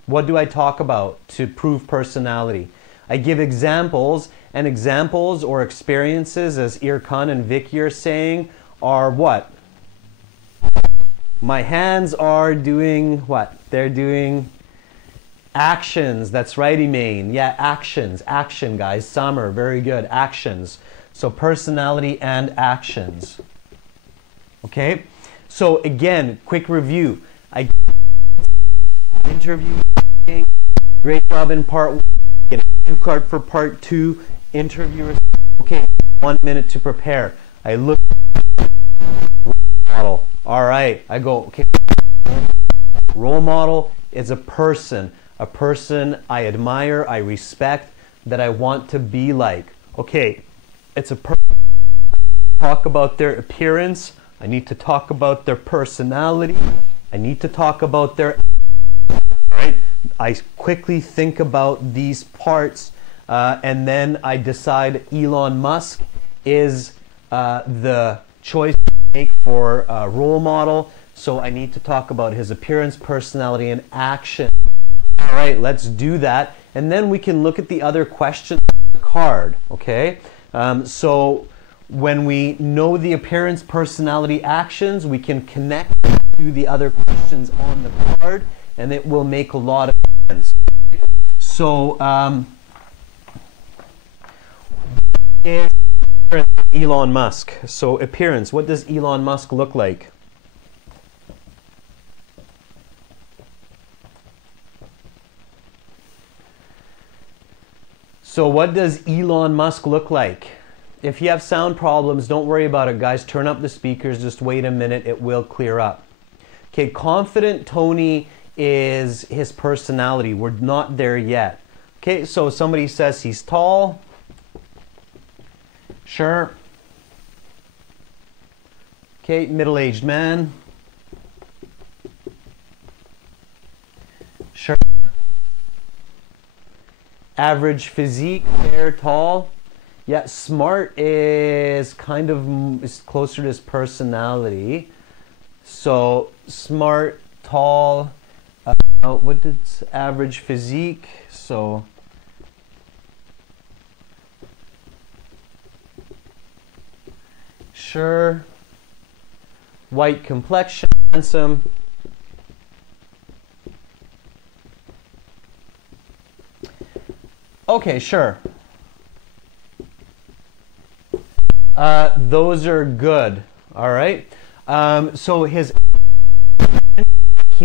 What do I talk about to prove personality? I give examples, and examples or experiences, as Irkan and Vicky are saying, are what? My hands are doing what? They're doing actions. That's right, Emaine. Yeah, actions. Action, guys. Summer. Very good. Actions. So personality and actions. Okay? So again, quick review. I interview. Great job in part 1. Get a cue card for part 2. Interview. Okay, 1 minute to prepare. I look at role model. All right. I go, okay. Role model is a person I admire, I respect, that I want to be like. Okay, it's a person. Talk about their appearance. I need to talk about their personality. I need to talk about their. All right. I quickly think about these parts, and then I decide Elon Musk is the choice to make for a role model. So I need to talk about his appearance, personality, and action. All right, let's do that. And then we can look at the other questions on the card, okay? So when we know the appearance, personality, actions, we can connect to the other questions on the card, and it will make a lot of sense. So, is Elon Musk. So appearance, what does Elon Musk look like? So what does Elon Musk look like? If you have sound problems, don't worry about it, guys. Turn up the speakers. Just wait a minute. It will clear up. Okay, confident Tony is his personality. We're not there yet. Okay, so somebody says he's tall. Sure. Okay, middle-aged man. Sure. Average physique, fair, tall. Yeah, smart is kind of is closer to his personality. So smart, tall. What did average physique? So sure. White complexion, handsome. Okay, sure. Those are good. All right. So he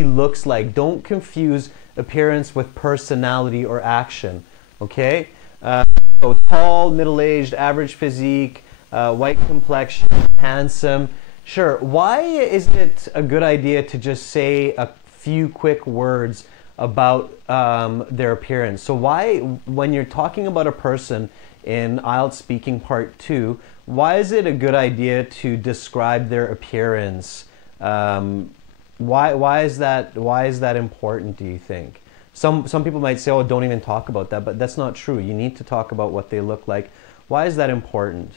looks like. Don't confuse appearance with personality or action. Okay. So tall, middle-aged, average physique, white complexion, handsome. Sure. Why isn't it a good idea to just say a few quick words about their appearance? So why, when you're talking about a person in IELTS Speaking Part 2, why is it a good idea to describe their appearance? Why is that important, do you think? Some people might say, oh, don't even talk about that, but that's not true. You need to talk about what they look like. Why is that important?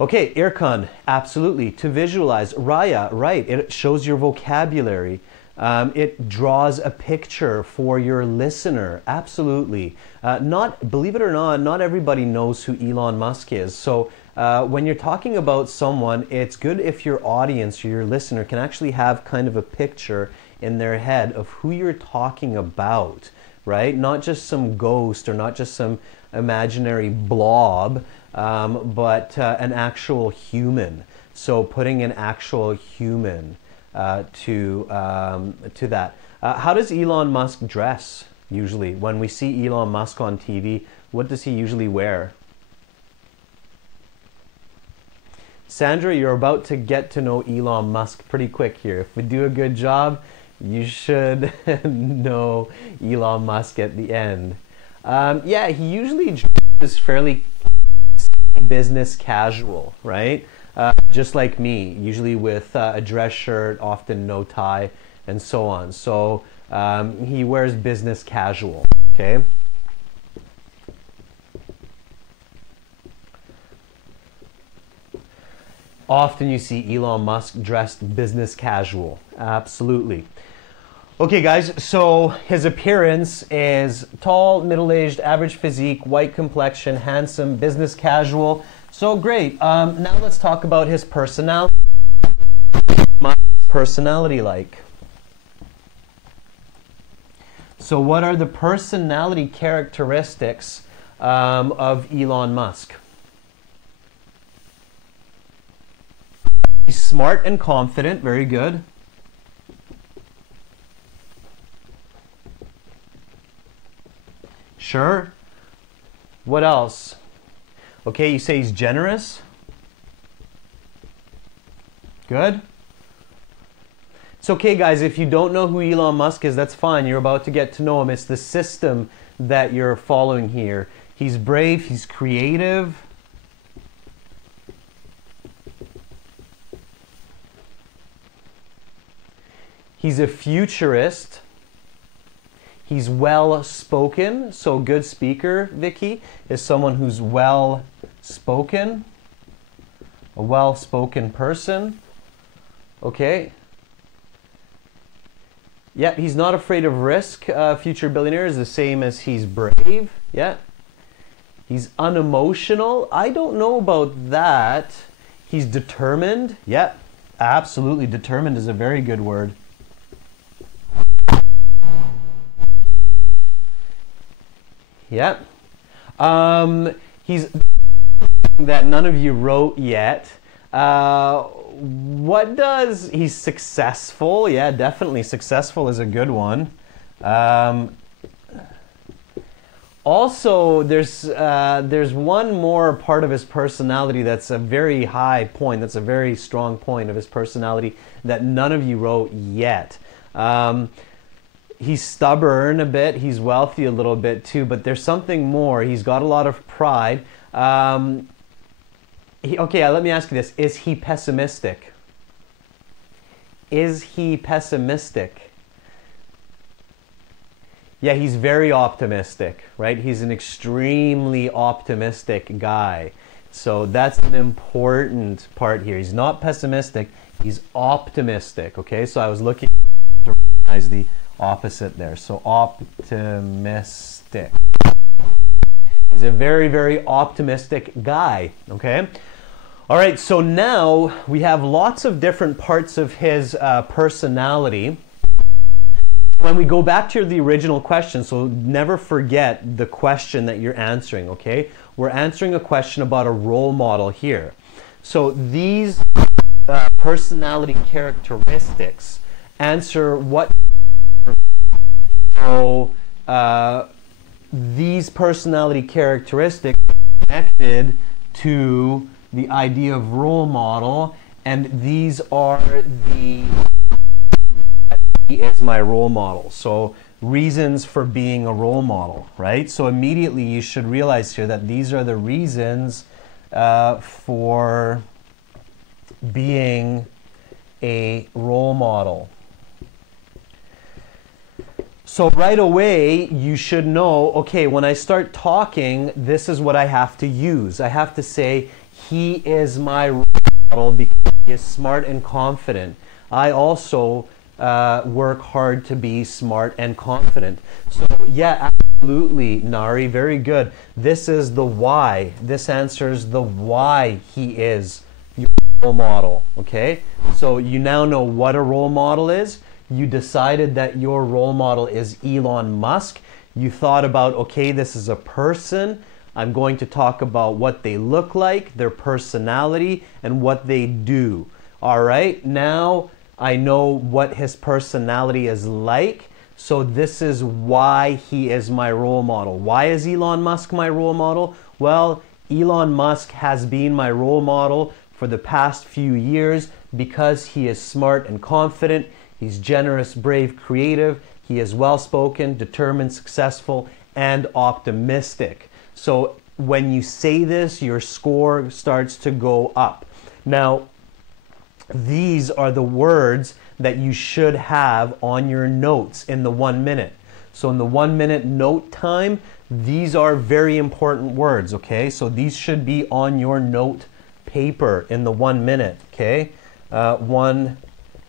Okay, Irkan, absolutely. To visualize. Raya, right. It shows your vocabulary. It draws a picture for your listener. Absolutely. Believe it or not, not everybody knows who Elon Musk is. So when you're talking about someone, it's good if your audience or your listener can actually have kind of a picture in their head of who you're talking about, right? Not just some ghost or not just some imaginary blob, but an actual human. So putting an actual human to that. How does Elon Musk dress usually? When we see Elon Musk on TV, what does he usually wear? Sandra, you're about to get to know Elon Musk pretty quick here. If we do a good job, you should know Elon Musk at the end. Yeah, he usually dresses fairly business casual, right? Just like me, usually with a dress shirt, often no tie, and so on. So he wears business casual, okay? Often you see Elon Musk dressed business casual, absolutely. Okay guys, so his appearance is tall, middle-aged, average physique, white complexion, handsome, business casual. So great. Now let's talk about his personality. My personality like. So what are the personality characteristics of Elon Musk? He's smart and confident, very good. Sure. What else? Okay, you say he's generous. Good. It's okay, guys, if you don't know who Elon Musk is, that's fine. You're about to get to know him. It's the system that you're following here. He's brave, he's creative. He's a futurist. He's well-spoken, so good speaker, Vicky, is someone who's well-spoken, a well-spoken person, okay? Yeah, he's not afraid of risk. Future billionaire is the same as he's brave, yeah. He's unemotional. I don't know about that. He's determined, yeah, absolutely. Determined is a very good word. Yeah. He's that none of you wrote yet. He's successful. Yeah, definitely successful is a good one. Also, there's one more part of his personality that's a very high point, that's a very strong point of his personality that none of you wrote yet. He's stubborn a bit, he's wealthy a little bit too, but there's something more. He's got a lot of pride. Okay, let me ask you this. Is he pessimistic? Is he pessimistic? Yeah, he's very optimistic, right? He's an extremely optimistic guy. So that's an important part here. He's not pessimistic, he's optimistic, okay? So I was looking to recognize the opposite there. So optimistic. He's a very, very optimistic guy, okay? All right, so now we have lots of different parts of his personality. when we go back to the original question, so never forget the question that you're answering, okay? We're answering a question about a role model here. So these personality characteristics answer what. So these personality characteristics are connected to the idea of role model, and these are the is my role model. So reasons for being a role model, right? So immediately you should realize here that these are the reasons for being a role model. So right away, you should know, okay, when I start talking, this is what I have to use. I have to say, he is my role model because he is smart and confident. I also work hard to be smart and confident. So yeah, absolutely, Nari, very good. This is the why. This answers the why he is your role model, okay? So you now know what a role model is. You decided that your role model is Elon Musk. You thought about, okay, this is a person. I'm going to talk about what they look like, their personality, and what they do. All right, now I know what his personality is like. So this is why he is my role model. Why is Elon Musk my role model? Well, Elon Musk has been my role model for the past few years because he is smart and confident. He's generous, brave, creative. He is well-spoken, determined, successful, and optimistic. So when you say this, your score starts to go up. Now, these are the words that you should have on your notes in the 1 minute. So in the 1 minute note time, these are very important words, okay? So these should be on your note paper in the 1 minute, okay? 1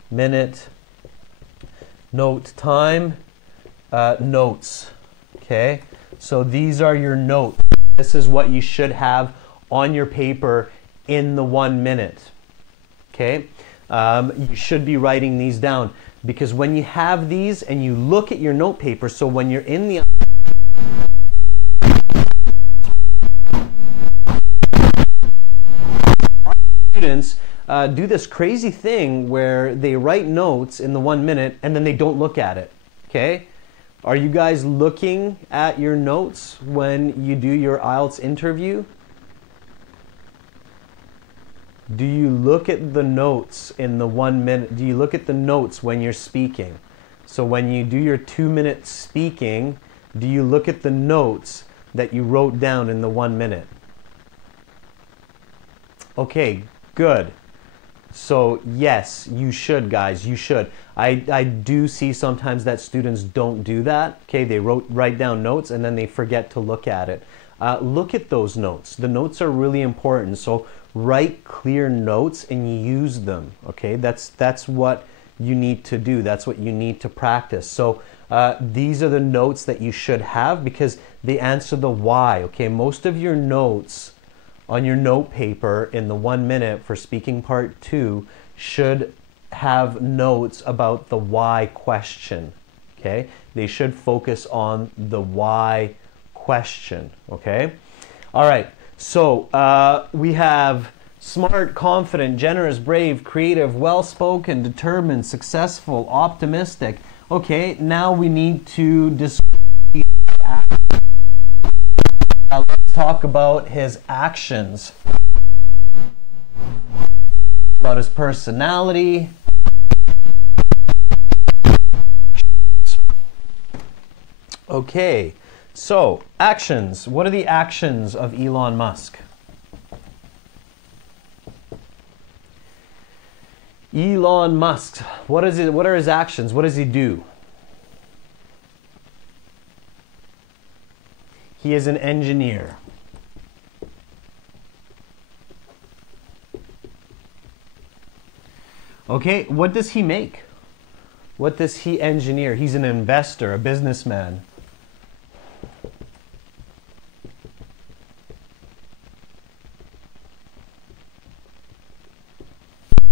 minute note time, notes, okay? So these are your notes. This is what you should have on your paper in the 1 minute, okay? You should be writing these down because when you have these and you look at your note paper, so when you're in the students do this crazy thing where they write notes in the 1 minute and then they don't look at it, okay? Are you guys looking at your notes when you do your IELTS interview? Do you look at the notes in the 1 minute? Do you look at the notes when you're speaking? So when you do your 2 minute speaking, do you look at the notes that you wrote down in the 1 minute? Okay, good. So yes, you should, guys, you should. I do see sometimes that students don't do that. Okay, they write down notes and then they forget to look at it. Look at those notes. The notes are really important. So write clear notes and use them. Okay, that's what you need to do. That's what you need to practice. So these are the notes that you should have because they answer the why. Okay, most of your notes on your note paper in the 1 minute for speaking part 2 should have notes about the why question. Okay, they should focus on the why question. Okay, all right. So we have smart, confident, generous, brave, creative, well-spoken, determined, successful, optimistic. Okay, now we need to describe. Let's talk about his actions, about his personality. Okay, so actions. What are the actions of Elon Musk? Elon Musk, what is it? What are his actions? What does he do? He is an engineer. Okay, what does he make? What does he engineer? He's an investor, a businessman.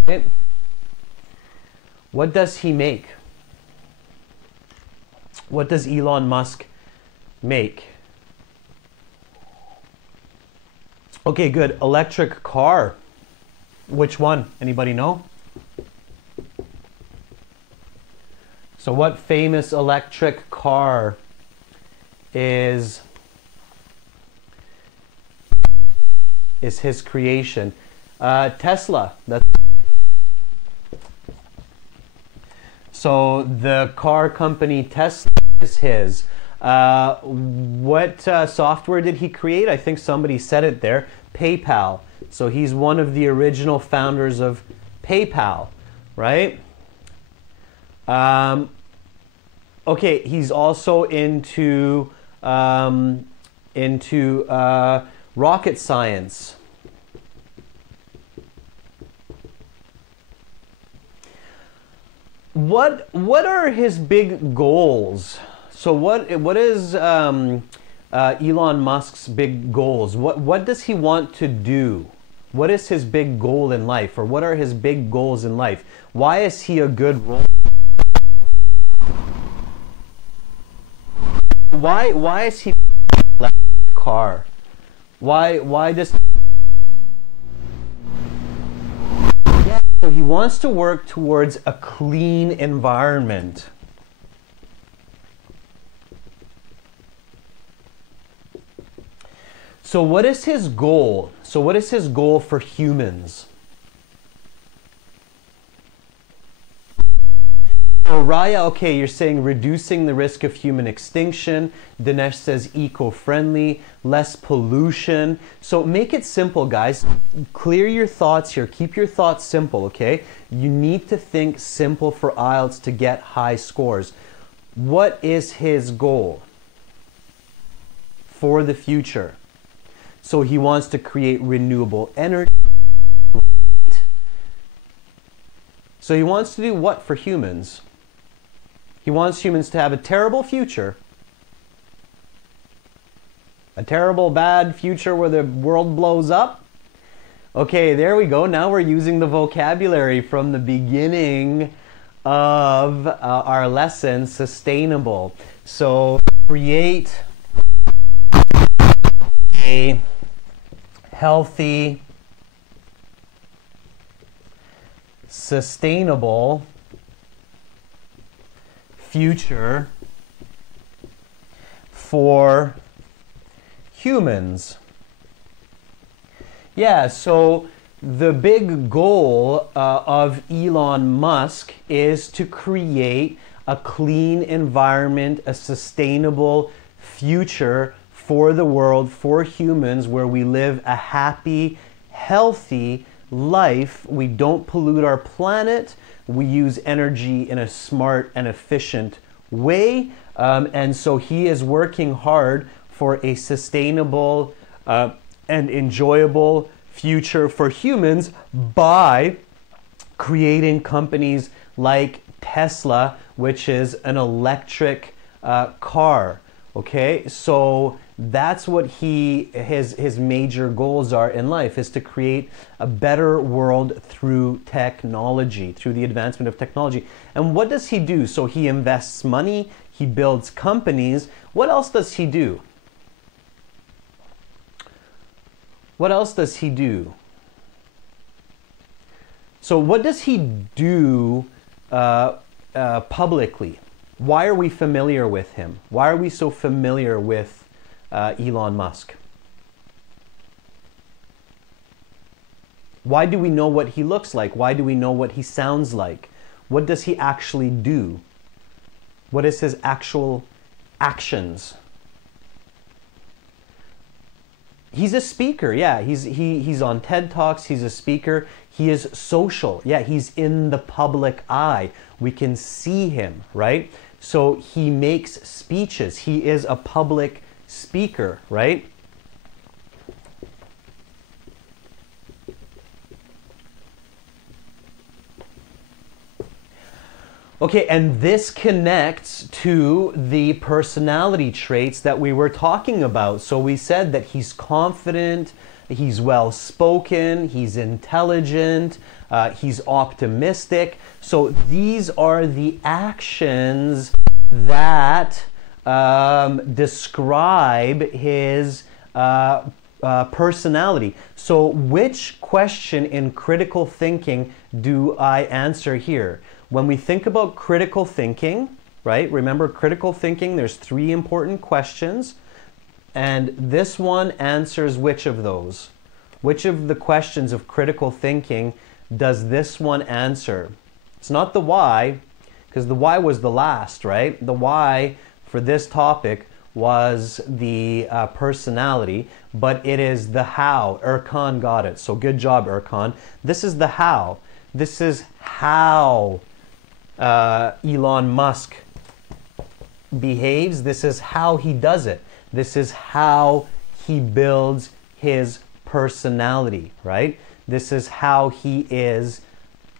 Okay. What does he make? What does Elon Musk make? Okay, good. Electric car. Which one? Anybody know? So what famous electric car is his creation? Tesla. So the car company Tesla is his. What software did he create? I think somebody said it there. PayPal. So he's one of the original founders of PayPal, right? Okay, he's also into rocket science. What are his big goals? So what is Elon Musk's big goals? What does he want to do? What is his big goal in life, or what are his big goals in life? Why is he a good role? Why is he a car? Why does? Yeah, so he wants to work towards a clean environment. So what is his goal? So what is his goal for humans? So Raya, okay, you're saying reducing the risk of human extinction. Dinesh says eco-friendly, less pollution. So make it simple, guys. Clear your thoughts here. Keep your thoughts simple, okay? You need to think simple for IELTS to get high scores. What is his goal for the future? So he wants to create renewable energy. So he wants to do what for humans? He wants humans to have a terrible future. A terrible, bad future where the world blows up. Okay, there we go. Now we're using the vocabulary from the beginning of our lesson, sustainable. So create a healthy, sustainable future for humans. Yeah, so the big goal of Elon Musk is to create a clean environment, a sustainable future for the world, for humans, where we live a happy, healthy life. We don't pollute our planet. We use energy in a smart and efficient way. And so he is working hard for a sustainable and enjoyable future for humans by creating companies like Tesla, which is an electric car. Okay, so that's what his major goals are in life, is to create a better world through technology, through the advancement of technology. And what does he do? So he invests money, he builds companies. What else does he do? What else does he do? So what does he do publicly? Why are we familiar with him? Why are we so familiar with Elon Musk? Why do we know what he looks like? Why do we know what he sounds like? What does he actually do? What is his actual actions? He's a speaker, yeah. He's on TED Talks, he's a speaker. He is social, yeah, he's in the public eye. We can see him, right? So he makes speeches. He is a public speaker, right? Okay, and this connects to the personality traits that we were talking about. So we said that he's confident, he's well-spoken, he's intelligent, he's optimistic. So these are the actions that describe his personality. So which question in critical thinking do I answer here? When we think about critical thinking, right? Remember critical thinking, there's 3 important questions. And this one answers which of those? Which of the questions of critical thinking does this one answer? It's not the why, because the why was the last, right? The why for this topic was the personality, but it is the how. Erkan got it. So good job, Erkan. This is the how. This is how Elon Musk behaves. This is how he does it. This is how he builds his personality, right? This is how he is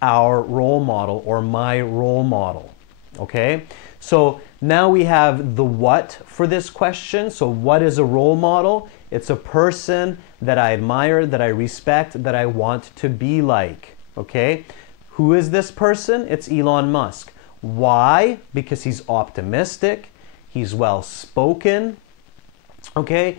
our role model or my role model, okay? So now we have the what for this question. So what is a role model? It's a person that I admire, that I respect, that I want to be like, okay? Who is this person? It's Elon Musk. Why? Because he's optimistic, he's well-spoken, okay?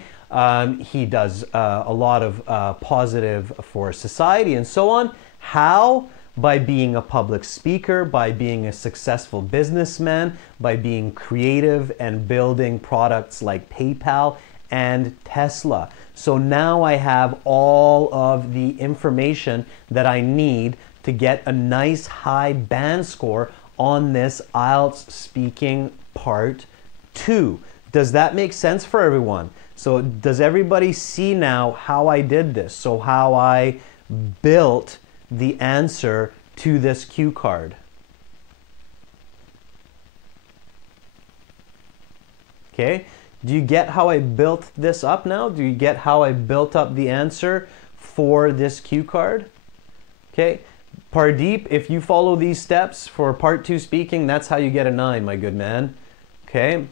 He does a lot of positive for society and so on. How? By being a public speaker, by being a successful businessman, by being creative and building products like PayPal and Tesla. So now I have all of the information that I need to get a nice high band score on this IELTS speaking part 2. Does that make sense for everyone? So does everybody see now how I did this? So how I built the answer to this cue card. Okay, do you get how I built this up now? Do you get how I built up the answer for this cue card? Okay, Pardeep, if you follow these steps for part 2 speaking, that's how you get a 9, my good man. Okay,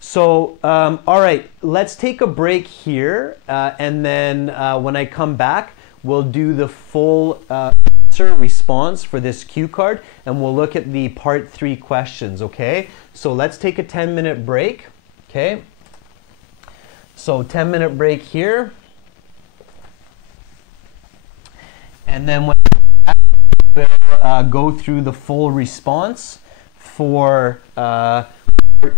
so all right, let's take a break here, and then when I come back, we'll do the full answer response for this cue card, and we'll look at the part 3 questions, okay? So let's take a 10-minute break, okay? So 10-minute break here. And then when we'll go through the full response for part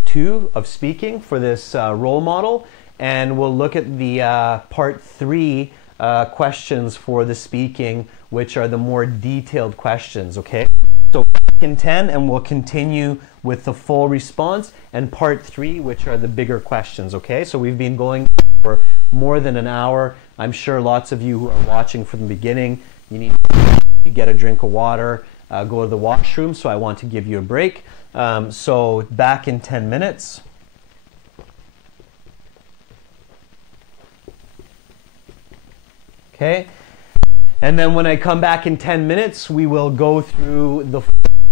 2 of speaking for this role model, and we'll look at the part 3 questions for the speaking, which are the more detailed questions, okay? So back in 10, and we'll continue with the full response, and part 3, which are the bigger questions, okay? So we've been going for more than an hour. I'm sure lots of you who are watching from the beginning, you need to get a drink of water, go to the washroom, so I want to give you a break. So back in 10 minutes. Okay, and then when I come back in 10 minutes, we will go through the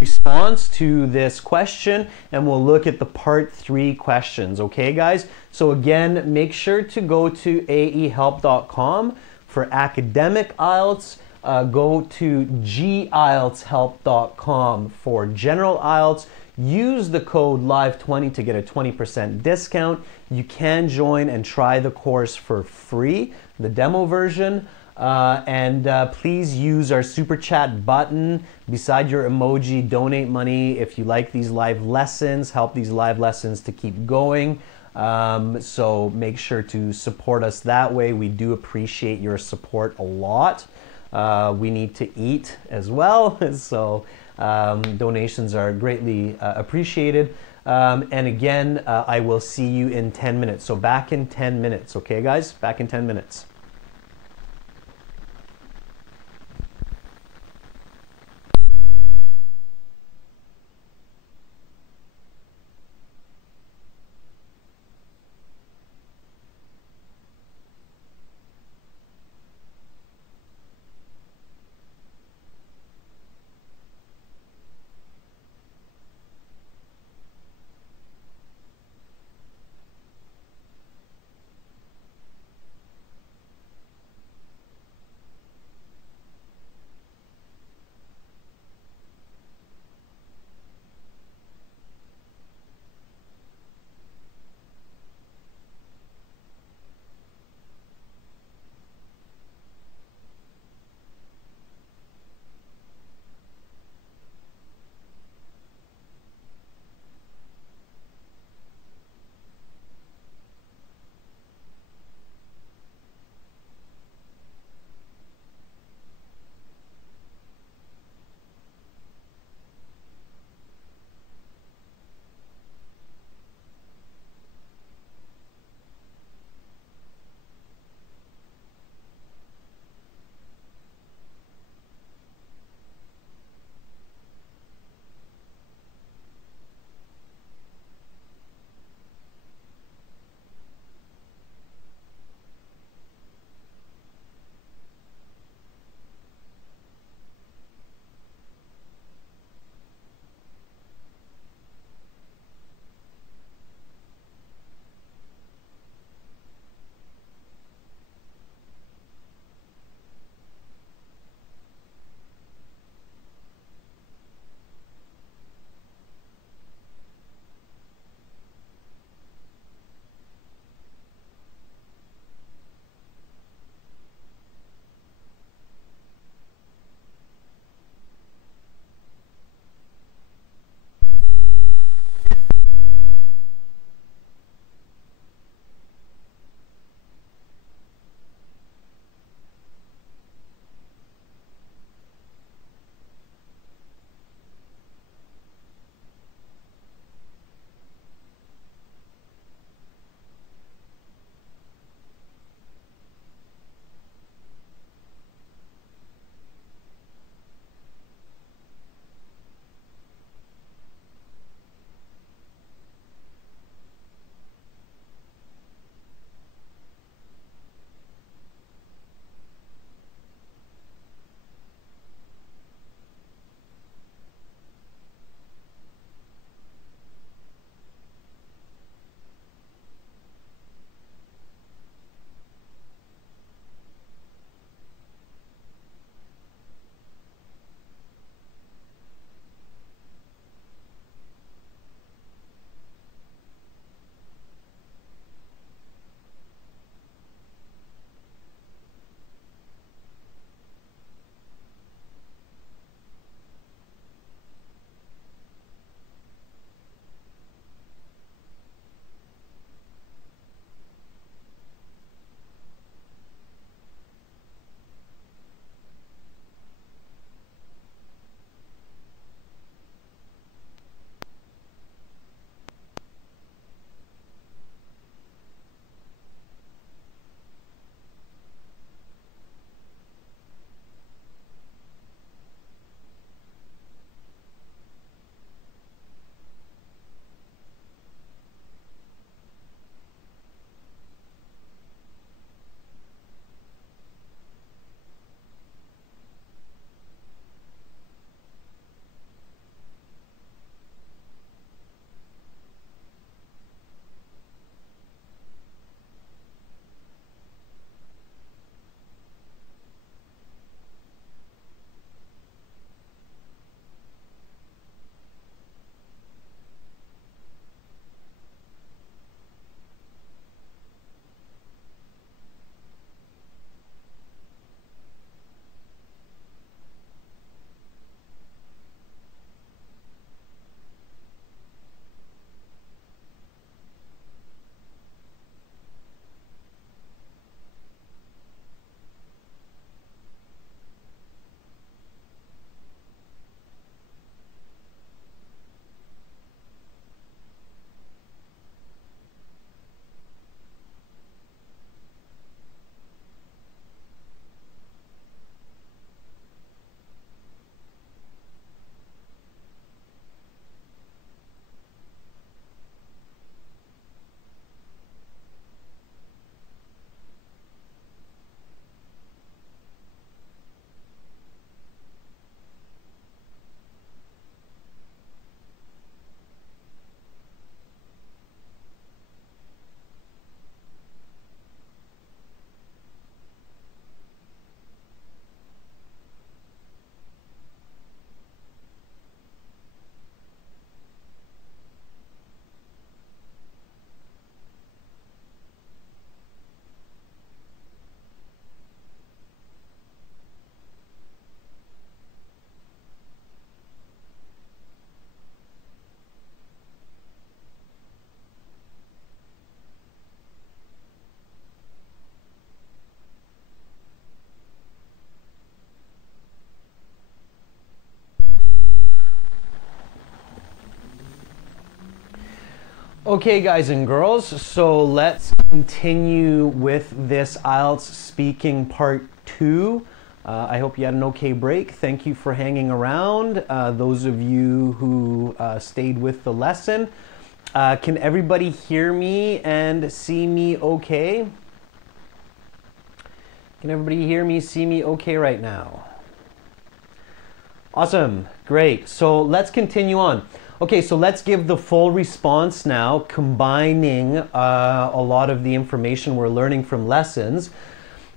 response to this question, and we'll look at the part 3 questions, okay guys? So again, make sure to go to aehelp.com for academic IELTS. Go to gieltshelp.com for general IELTS. Use the code LIVE20 to get a 20% discount. You can join and try the course for free, the demo version. Please use our super chat button beside your emoji. Donate money if you like these live lessons, help these live lessons to keep going. So make sure to support us that way. We do appreciate your support a lot. We need to eat as well, so donations are greatly appreciated. And again, I will see you in 10 minutes. So back in 10 minutes, okay guys? Back in 10 minutes. Okay, guys and girls, so let's continue with this IELTS speaking part 2. I hope you had an okay break. Thank you for hanging around. Those of you who stayed with the lesson. Can everybody hear me and see me okay? Can everybody hear me, see me okay right now? Awesome, great. So let's continue on. Okay, so let's give the full response now, combining a lot of the information we're learning from lessons.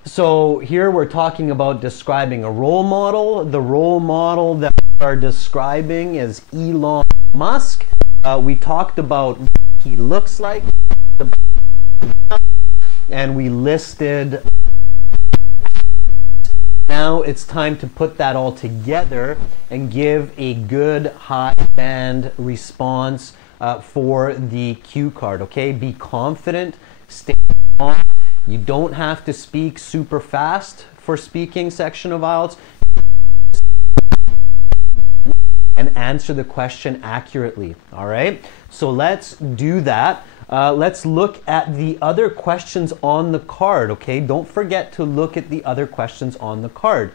So here we're talking about describing a role model. The role model that we are describing is Elon Musk. We talked about what he looks like, and we listed. Now it's time to put that all together and give a good high band response for the cue card, okay? Be confident, stay calm. You don't have to speak super fast for speaking section of IELTS. And answer the question accurately, all right? So let's do that. Let's look at the other questions on the card, okay? Don't forget to look at the other questions on the card.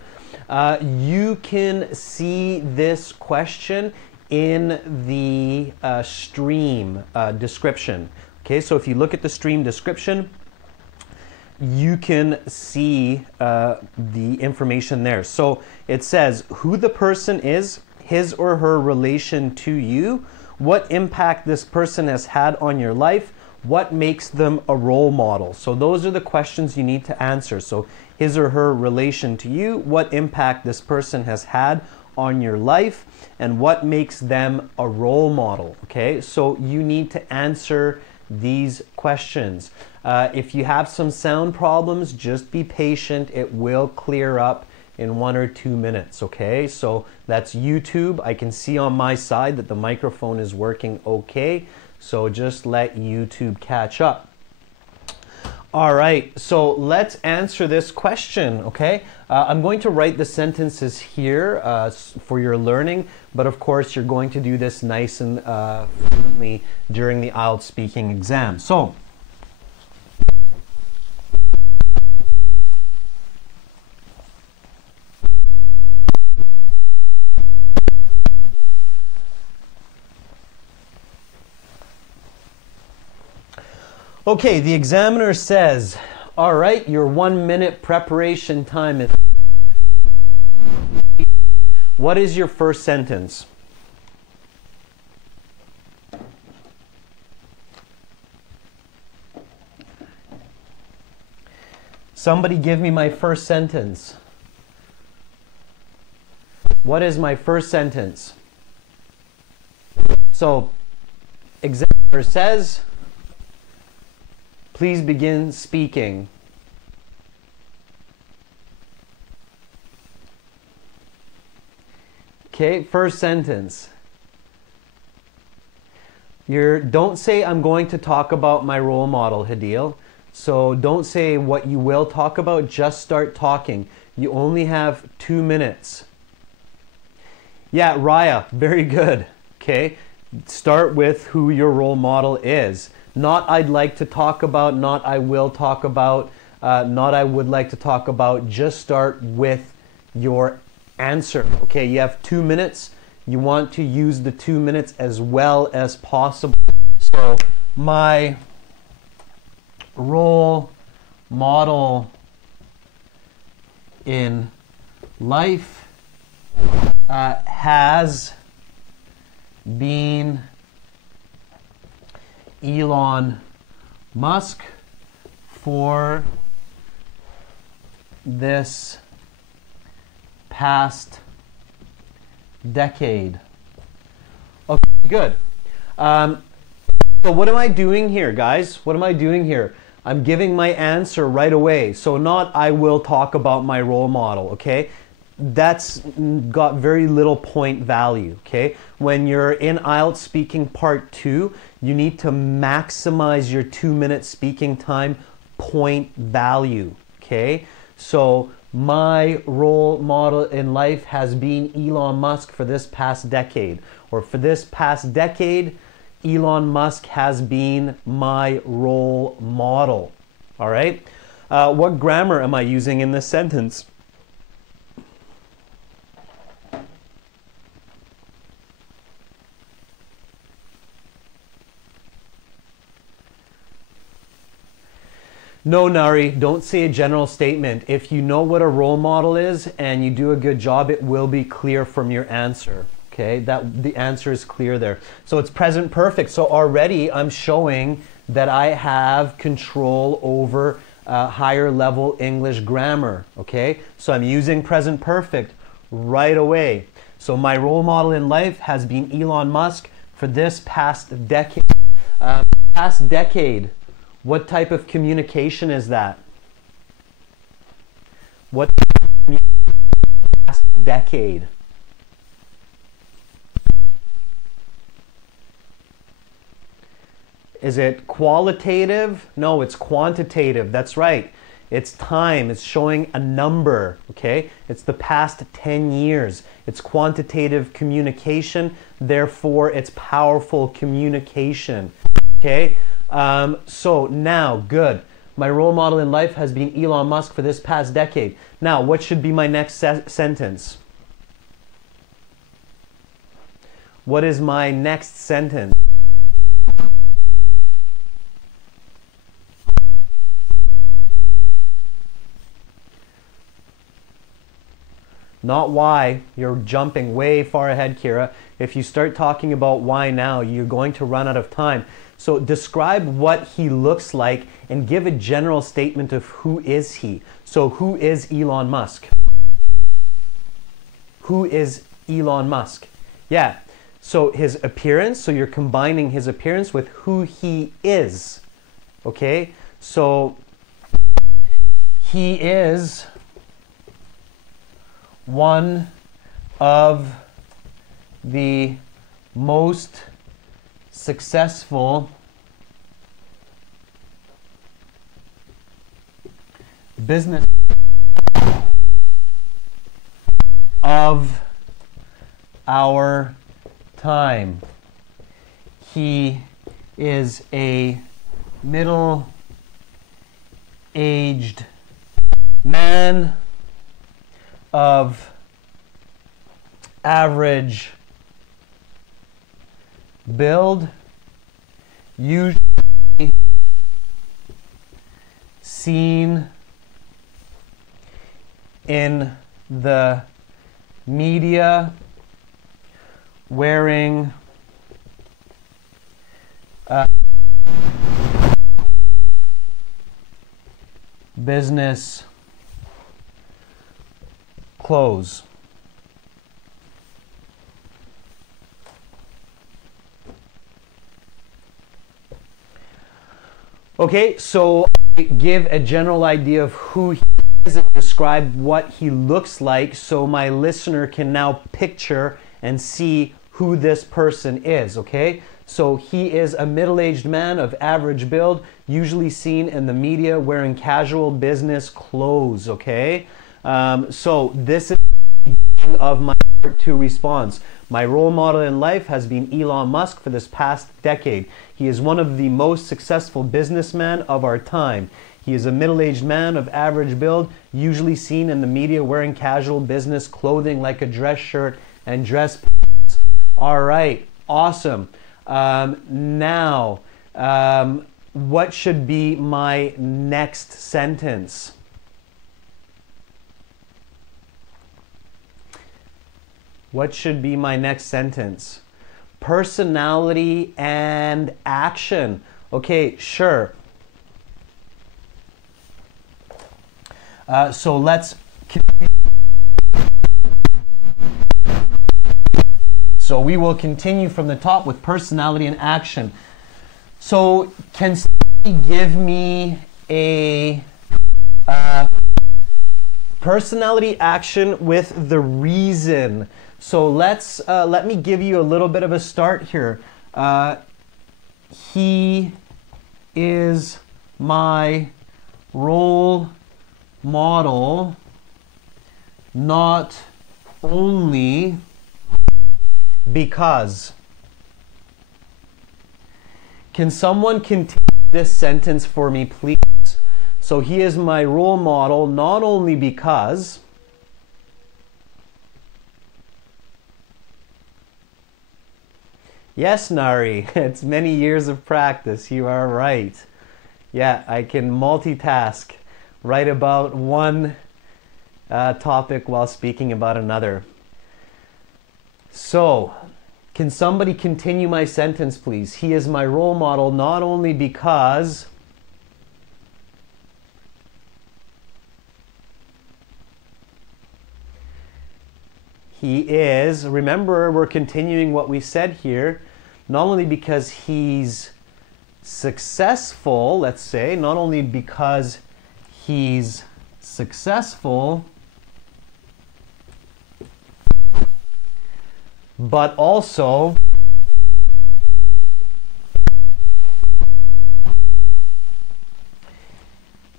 You can see this question in the stream description, okay? So if you look at the stream description, you can see the information there. So it says who the person is, his or her relation to you, what impact this person has had on your life, what makes them a role model. So those are the questions you need to answer. So his or her relation to you, what impact this person has had on your life, and what makes them a role model. Okay, so you need to answer these questions. If you have some sound problems, just be patient. It will clear up in 1 or 2 minutes, okay? So that's YouTube. I can see on my side that the microphone is working okay, so just let YouTube catch up. All right, so let's answer this question, okay? I'm going to write the sentences here for your learning, but of course you're going to do this nice and fluently during the IELTS speaking exam. So, okay, the examiner says, all right, your 1 minute preparation time is... What is your first sentence? Somebody give me my first sentence. What is my first sentence? So, examiner says, please begin speaking. Okay, first sentence. Don't say I'm going to talk about my role model, Hadil. So don't say what you will talk about, just start talking. You only have 2 minutes. Yeah, Raya, very good. Okay, start with who your role model is. Not I'd like to talk about, not I will talk about, not I would like to talk about. Just start with your answer. Okay, you have 2 minutes. You want to use the 2 minutes as well as possible. So, my role model in life has been Elon Musk for this past decade. Okay, good. So what am I doing here, guys? What am I doing here? I'm giving my answer right away. So not I will talk about my role model, okay? That's got very little point value, okay? When you're in IELTS speaking part 2, you need to maximize your 2 minute speaking time point value, okay? So my role model in life has been Elon Musk for this past decade, or for this past decade, Elon Musk has been my role model. All right. What grammar am I using in this sentence? No, Nari, don't say a general statement. If you know what a role model is and you do a good job, it will be clear from your answer. Okay, that the answer is clear there. So it's present perfect. So already I'm showing that I have control over higher level English grammar. Okay, so I'm using present perfect right away. So my role model in life has been Elon Musk for this past decade. What type of communication is that? What past decade? Is it qualitative? No, it's quantitative. That's right. It's time. It's showing a number, okay? It's the past 10 years. It's quantitative communication. Therefore, it's powerful communication, okay? So now, good. My role model in life has been Elon Musk for this past decade. Now, what should be my next sentence? What is my next sentence? Not why. You're jumping way far ahead, Kira. If you start talking about why now, you're going to run out of time. So describe what he looks like and give a general statement of who is he. So who is Elon Musk? Who is Elon Musk? Yeah, so his appearance, so you're combining his appearance with who he is. Okay, so he is one of the most successful business of our time. He is a middle-aged man of average build, usually seen in the media wearing business clothes. Okay, so give a general idea of who he is and describe what he looks like so my listener can now picture and see who this person is, okay? So he is a middle-aged man of average build, usually seen in the media wearing casual business clothes, okay? So this is the beginning of my part 2 response. My role model in life has been Elon Musk for this past decade. He is one of the most successful businessmen of our time. He is a middle-aged man of average build, usually seen in the media wearing casual business clothing like a dress shirt and dress pants. All right, awesome. Now, what should be my next sentence? What should be my next sentence? Personality and action. Okay, sure. So let's continue. So we will continue from the top with personality and action. So can somebody give me a personality action with the reason? So let me give you a little bit of a start here. He is my role model, not only because Can someone continue this sentence for me, please? So he is my role model not only because yes, Nari, it's many years of practice. You are right. Yeah, I can multitask, write about one topic while speaking about another. So, can somebody continue my sentence, please? He is my role model not only because he is, remember, we're continuing what we said here, not only because he's successful, let's say, not only because he's successful, but also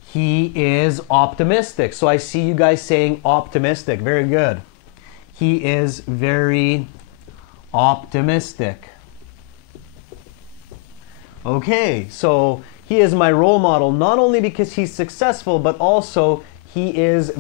he is optimistic. So I see you guys saying optimistic. Very good. He is very optimistic. Okay, so he is my role model not only because he's successful, but also he is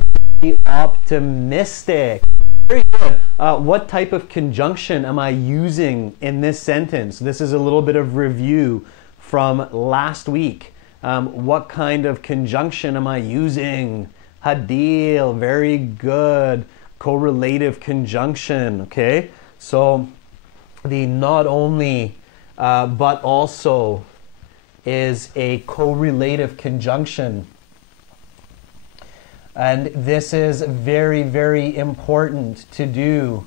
very optimistic. Very good. What type of conjunction am I using in this sentence? This is a little bit of review from last week. What kind of conjunction am I using? Hadil, very good. Correlative conjunction, okay? So the not only but also is a correlative conjunction. And this is very, very important to do.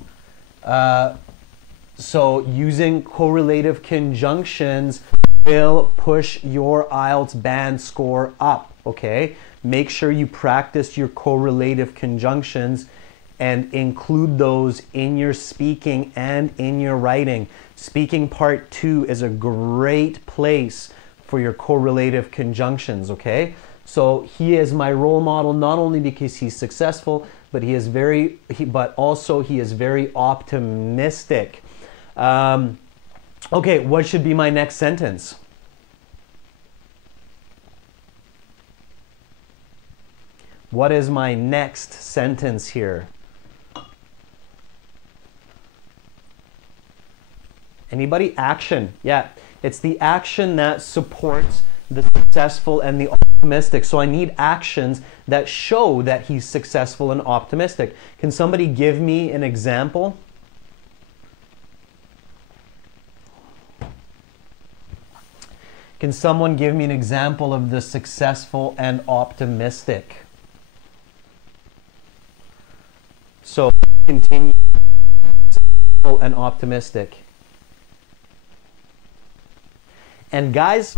So using correlative conjunctions will push your IELTS band score up, okay? Make sure you practice your correlative conjunctions and include those in your speaking and in your writing. Speaking part 2 is a great place for your correlative conjunctions, okay? So he is my role model not only because he's successful, but but also he is very optimistic. Okay, what should be my next sentence? What is my next sentence here? Anybody? Action. Yeah, it's the action that supports the successful and the optimistic. So I need actions that show that he's successful and optimistic. Can somebody give me an example? Can someone give me an example of the successful and optimistic? So continue successful and optimistic. And guys,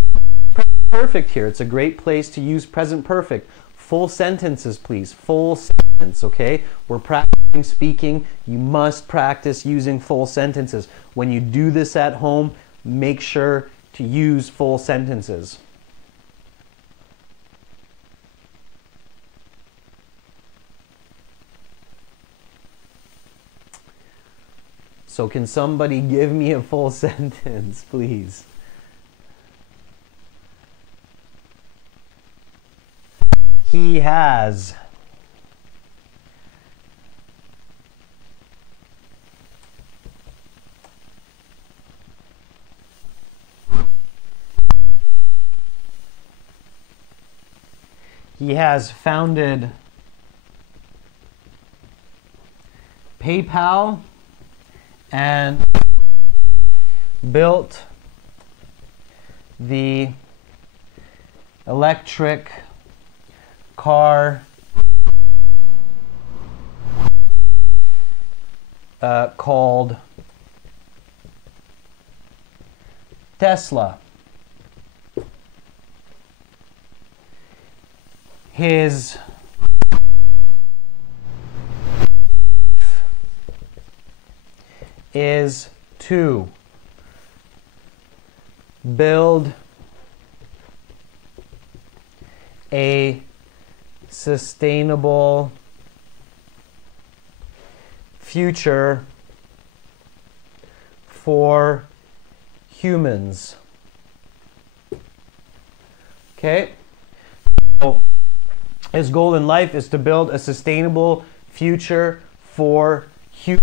perfect here. It's a great place to use present perfect. Full sentences, please. Full sentence, okay? We're practicing speaking. You must practice using full sentences. When you do this at home, make sure to use full sentences. So can somebody give me a full sentence, please? He has. He has founded PayPal and built the electric car called Tesla. His is to build a sustainable future for humans. Okay. So his goal in life is to build a sustainable future for humans.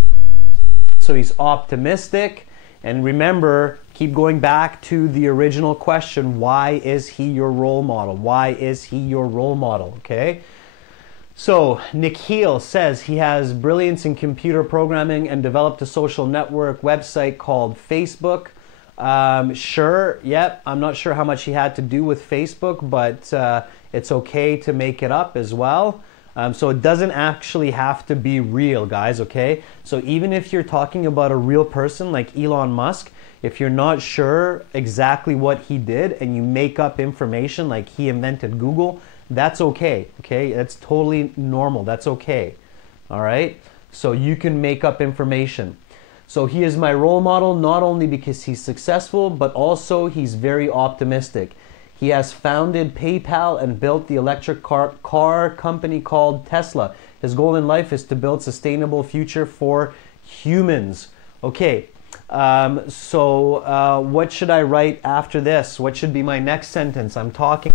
So he's optimistic. And remember, keep going back to the original question, why is he your role model? Why is he your role model? Okay. So Nikhil says he has brilliance in computer programming and developed a social network website called Facebook. Sure, yep, I'm not sure how much he had to do with Facebook, but it's okay to make it up as well. So it doesn't actually have to be real, guys, okay? So even if you're talking about a real person like Elon Musk, if you're not sure exactly what he did and you make up information like he invented Google, that's okay, okay? That's totally normal, that's okay, all right? So you can make up information. So he is my role model not only because he's successful, but also he's very optimistic. He has founded PayPal and built the electric car company called Tesla. His goal in life is to build a sustainable future for humans. Okay, so what should I write after this? What should be my next sentence? I'm talking.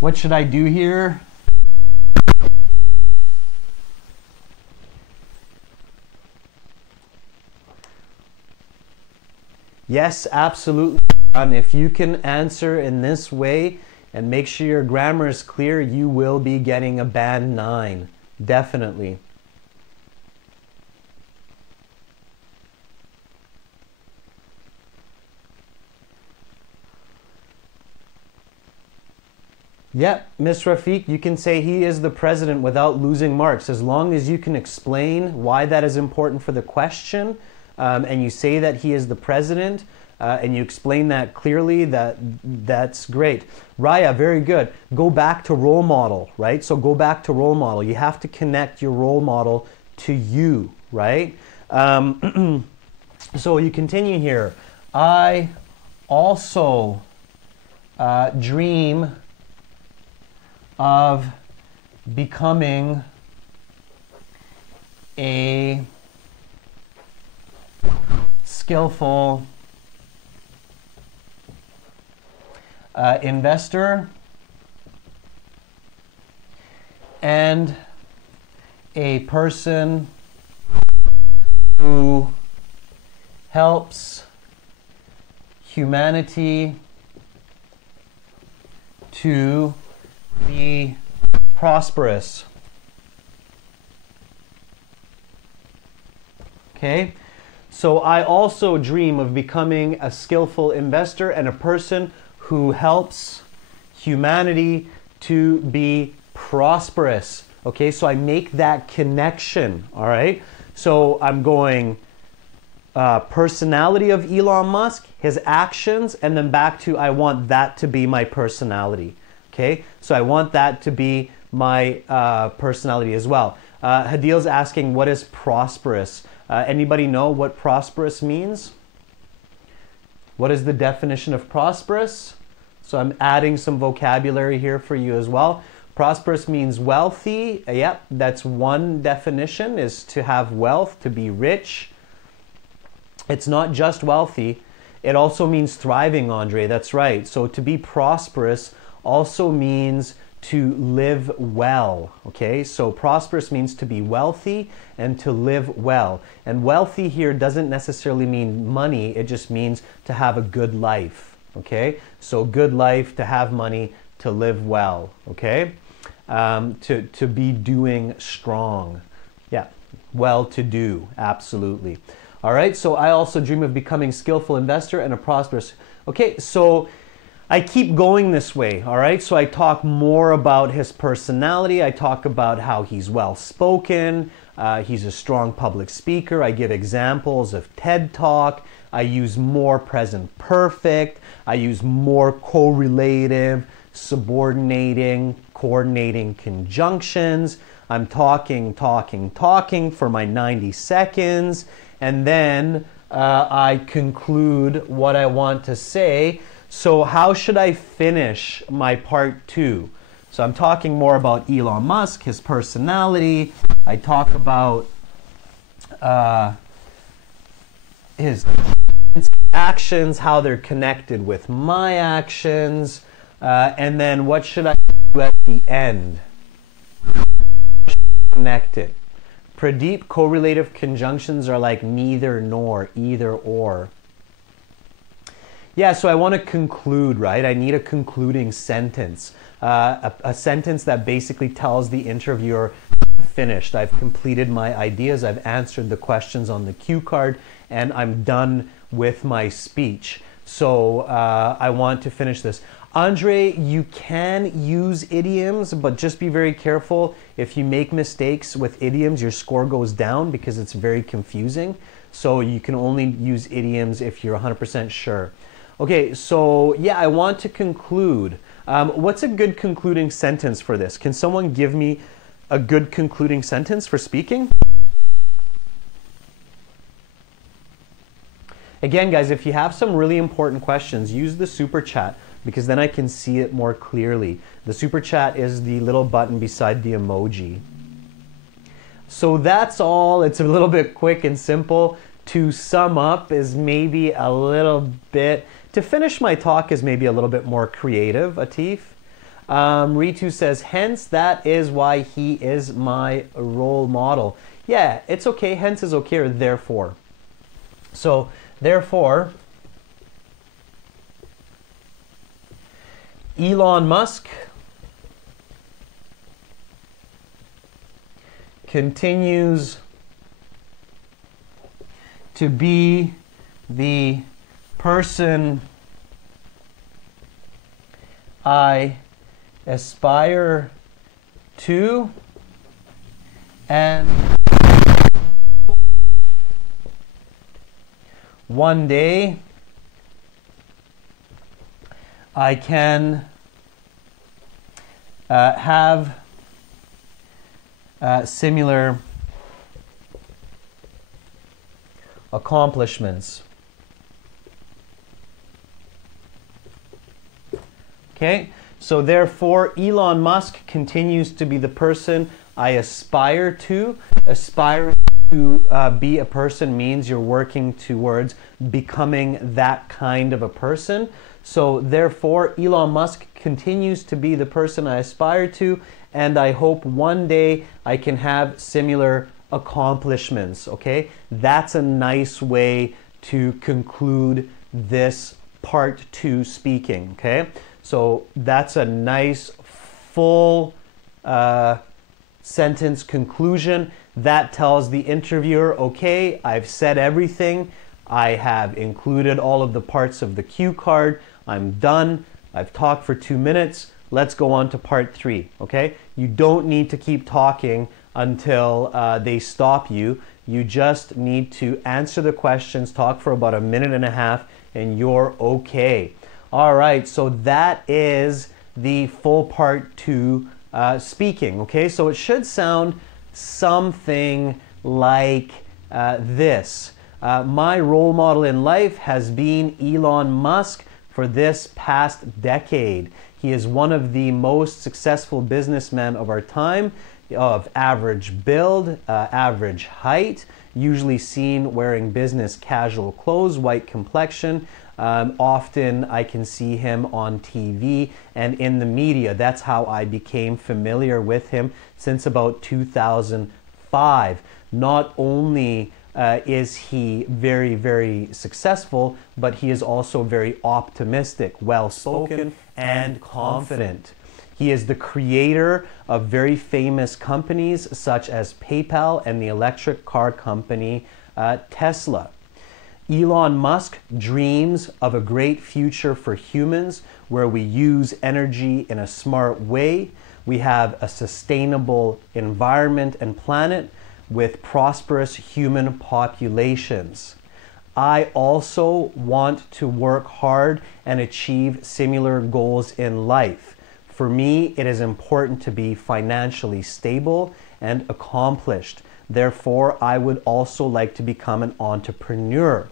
What should I do here? Yes, absolutely. If you can answer in this way and make sure your grammar is clear, you will be getting a band 9. Definitely. Yep, Miss Rafiq, you can say he is the president without losing marks, as long as you can explain why that is important for the question, and you say that he is the president, and you explain that clearly, that's great. Raya, very good. Go back to role model, right? So go back to role model. You have to connect your role model to you, right? So you continue here. I also dream of becoming a skillful investor and a person who helps humanity to be prosperous. Okay, so I also dream of becoming a skillful investor and a person who helps humanity to be prosperous. Okay, so I make that connection, all right? So I'm going personality of Elon Musk, his actions, and then back to I want that to be my personality. Okay, so I want that to be my personality as well. Hadil's asking, what is prosperous? Anybody know what prosperous means? What is the definition of prosperous? So I'm adding some vocabulary here for you as well. Prosperous means wealthy. Yep, that's one definition, is to have wealth, to be rich. It's not just wealthy. It also means thriving, Andre. That's right. So to be prosperous also means to live well, okay? So prosperous means to be wealthy and to live well. And wealthy here doesn't necessarily mean money, it just means to have a good life, okay? So good life, to have money, to live well, okay? To be doing strong, yeah, well to do, absolutely. All right, so I also dream of becoming a skillful investor and a prosperous, okay, so I keep going this way, all right? So I talk more about his personality. I talk about how he's well-spoken. He's a strong public speaker. I give examples of TED Talk. I use more present perfect. I use more correlative, subordinating, coordinating conjunctions. I'm talking for my 90 seconds. And then I conclude what I want to say. So how should I finish my part 2? So I'm talking more about Elon Musk, his personality. I talk about is actions, how they're connected with my actions, and then what should I do at the end? Connected. Pradeep, correlative conjunctions are like neither nor, either or. Yeah, so I want to conclude, right? I need a concluding sentence. A sentence that basically tells the interviewer, finished. I've completed my ideas. I've answered the questions on the cue card, and I'm done with my speech. So I want to finish this. Andre, you can use idioms, but just be very careful. If you make mistakes with idioms, your score goes down because it's very confusing. So you can only use idioms if you're 100% sure. Okay, so yeah, I want to conclude. What's a good concluding sentence for this? Can someone give me a good concluding sentence for speaking? Again, guys, if you have some really important questions, use the super chat because then I can see it more clearly. The super chat is the little button beside the emoji. So that's all. It's a little bit quick and simple. To sum up is maybe a little bit, to finish my talk is maybe a little bit more creative, Atif. Ritu says, hence that is why he is my role model. Yeah, it's okay. Hence is okay, or therefore. So, therefore, Elon Musk continues to be the person I aspire to, and one day I can have similar accomplishments. Okay, so therefore Elon Musk continues to be the person I aspire to. Aspiring to be a person means you're working towards becoming that kind of a person. So therefore Elon Musk continues to be the person I aspire to, and I hope one day I can have similar accomplishments. Okay, that's a nice way to conclude this part 2 speaking. Okay, so that's a nice full sentence conclusion that tells the interviewer, okay, I've said everything, I have included all of the parts of the cue card, I'm done, I've talked for 2 minutes, let's go on to part 3. Okay, you don't need to keep talking until they stop you. You just need to answer the questions, talk for about 1.5 minutes, and you're okay. All right, so that is the full part 2 speaking. Okay, so it should sound something like this. My role model in life has been Elon Musk for this past decade. He is one of the most successful businessmen of our time, of average build, average height, usually seen wearing business casual clothes, white complexion. Often I can see him on TV and in the media. That's how I became familiar with him since about 2005. Not only is he very, very successful, but he is also very optimistic, well-spoken, and confident. He is the creator of very famous companies such as PayPal and the electric car company Tesla. Elon Musk dreams of a great future for humans where we use energy in a smart way. We have a sustainable environment and planet with prosperous human populations. I also want to work hard and achieve similar goals in life. For me, it is important to be financially stable and accomplished. Therefore, I would also like to become an entrepreneur.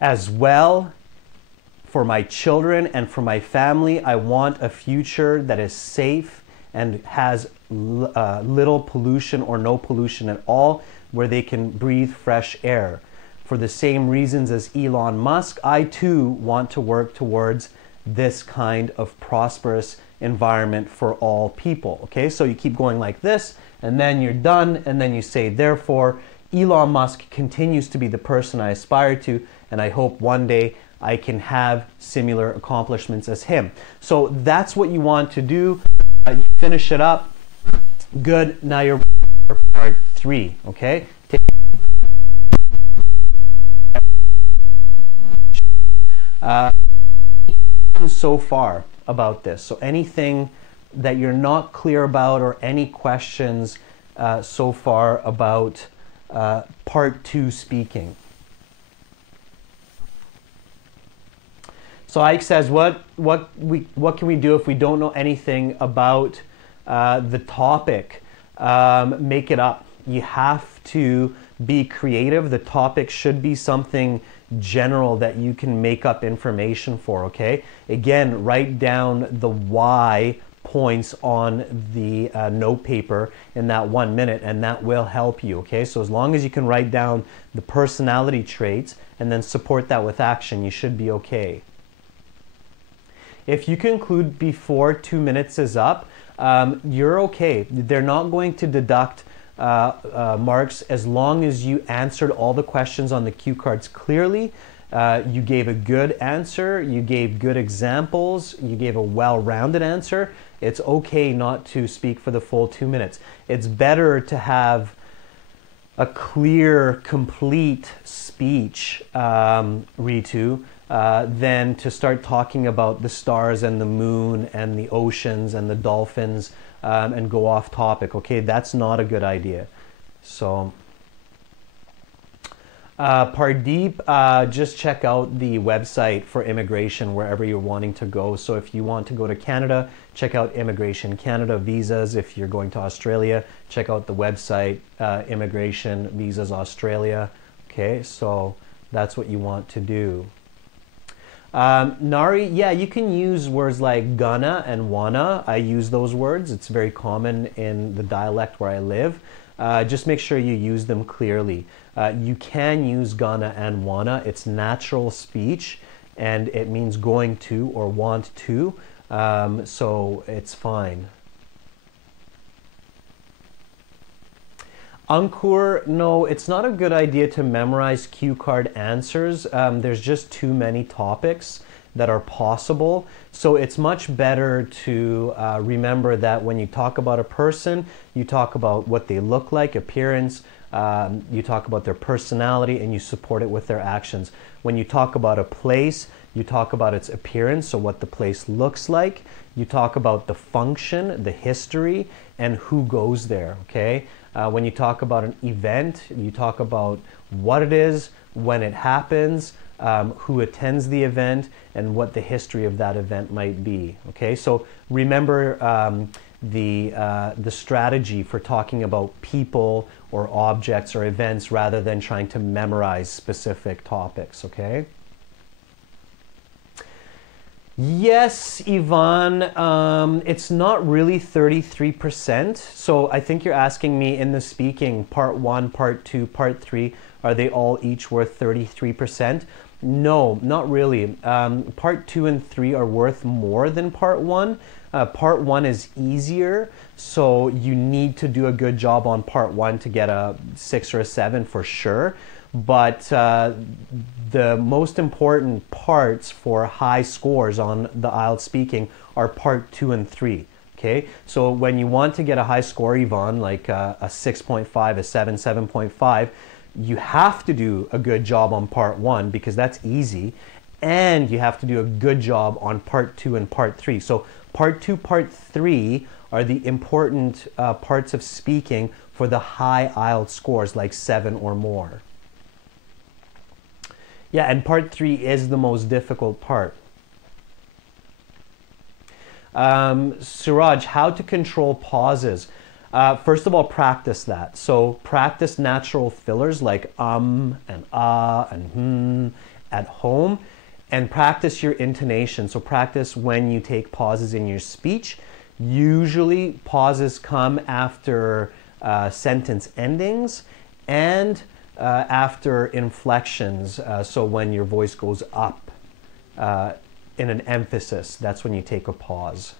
As well, for my children and for my family, I want a future that is safe and has little pollution or no pollution at all, where they can breathe fresh air. for the same reasons as Elon Musk, I too want to work towards this kind of prosperous environment for all people. Okay, so you keep going like this, and then you're done, and then you say, therefore, Elon Musk continues to be the person I aspire to, and I hope one day I can have similar accomplishments as him. So that's what you want to do. You finish it up. Good. Now you're for part 3. Okay. So far about this. So anything that you're not clear about, or any questions so far about part 2 speaking. So Ike says, what can we do if we don't know anything about the topic? Make it up. You have to be creative. The topic should be something general that you can make up information for, okay? Again, write down the why points on the note paper in that 1 minute, and that will help you, okay? So as long as you can write down the personality traits and then support that with action, you should be okay. If you conclude before 2 minutes is up, you're okay. They're not going to deduct marks as long as you answered all the questions on the cue cards clearly. You gave a good answer, you gave good examples, you gave a well-rounded answer. It's okay not to speak for the full 2 minutes. It's better to have a clear, complete speech, Ritu, than to start talking about the stars and the moon and the oceans and the dolphins and go off topic. Okay, that's not a good idea. So Pardeep, just check out the website for immigration wherever you're wanting to go. So if you want to go to Canada, check out Immigration Canada visas. If you're going to Australia, check out the website Immigration Visas Australia. Okay, so that's what you want to do. Nari, yeah, you can use words like gonna and wanna. I use those words. It's very common in the dialect where I live. Just make sure you use them clearly. You can use gonna and wanna. It's natural speech, and it means going to or want to, so it's fine. Ankur, no, it's not a good idea to memorize cue card answers. There's just too many topics that are possible. So it's much better to remember that when you talk about a person, you talk about what they look like, appearance, you talk about their personality, and you support it with their actions. When you talk about a place, you talk about its appearance, so what the place looks like. You talk about the function, the history, and who goes there, okay? When you talk about an event, you talk about what it is, when it happens, who attends the event, and what the history of that event might be. Okay, so remember the strategy for talking about people or objects or events rather than trying to memorize specific topics. Okay. Yes, Yvonne, it's not really 33%. So I think you're asking me in the speaking, part 1, part 2, part 3, are they all each worth 33%? No, not really. Part 2 and 3 are worth more than part 1. Part 1 is easier, so you need to do a good job on part 1 to get a 6 or a 7 for sure. But the most important parts for high scores on the IELTS speaking are part 2 and 3. Okay, so when you want to get a high score, Yvonne, like a 6.5, a 7, 7.5, you have to do a good job on part 1 because that's easy, and you have to do a good job on part 2 and part 3. So part 2, part 3 are the important parts of speaking for the high IELTS scores, like 7 or more. Yeah, and part 3 is the most difficult part. Suraj, how to control pauses. First of all, practice that. So practice natural fillers like and and at home, and practice your intonation. So practice when you take pauses in your speech. Usually pauses come after sentence endings, and after inflections, so when your voice goes up in an emphasis, that's when you take a pause.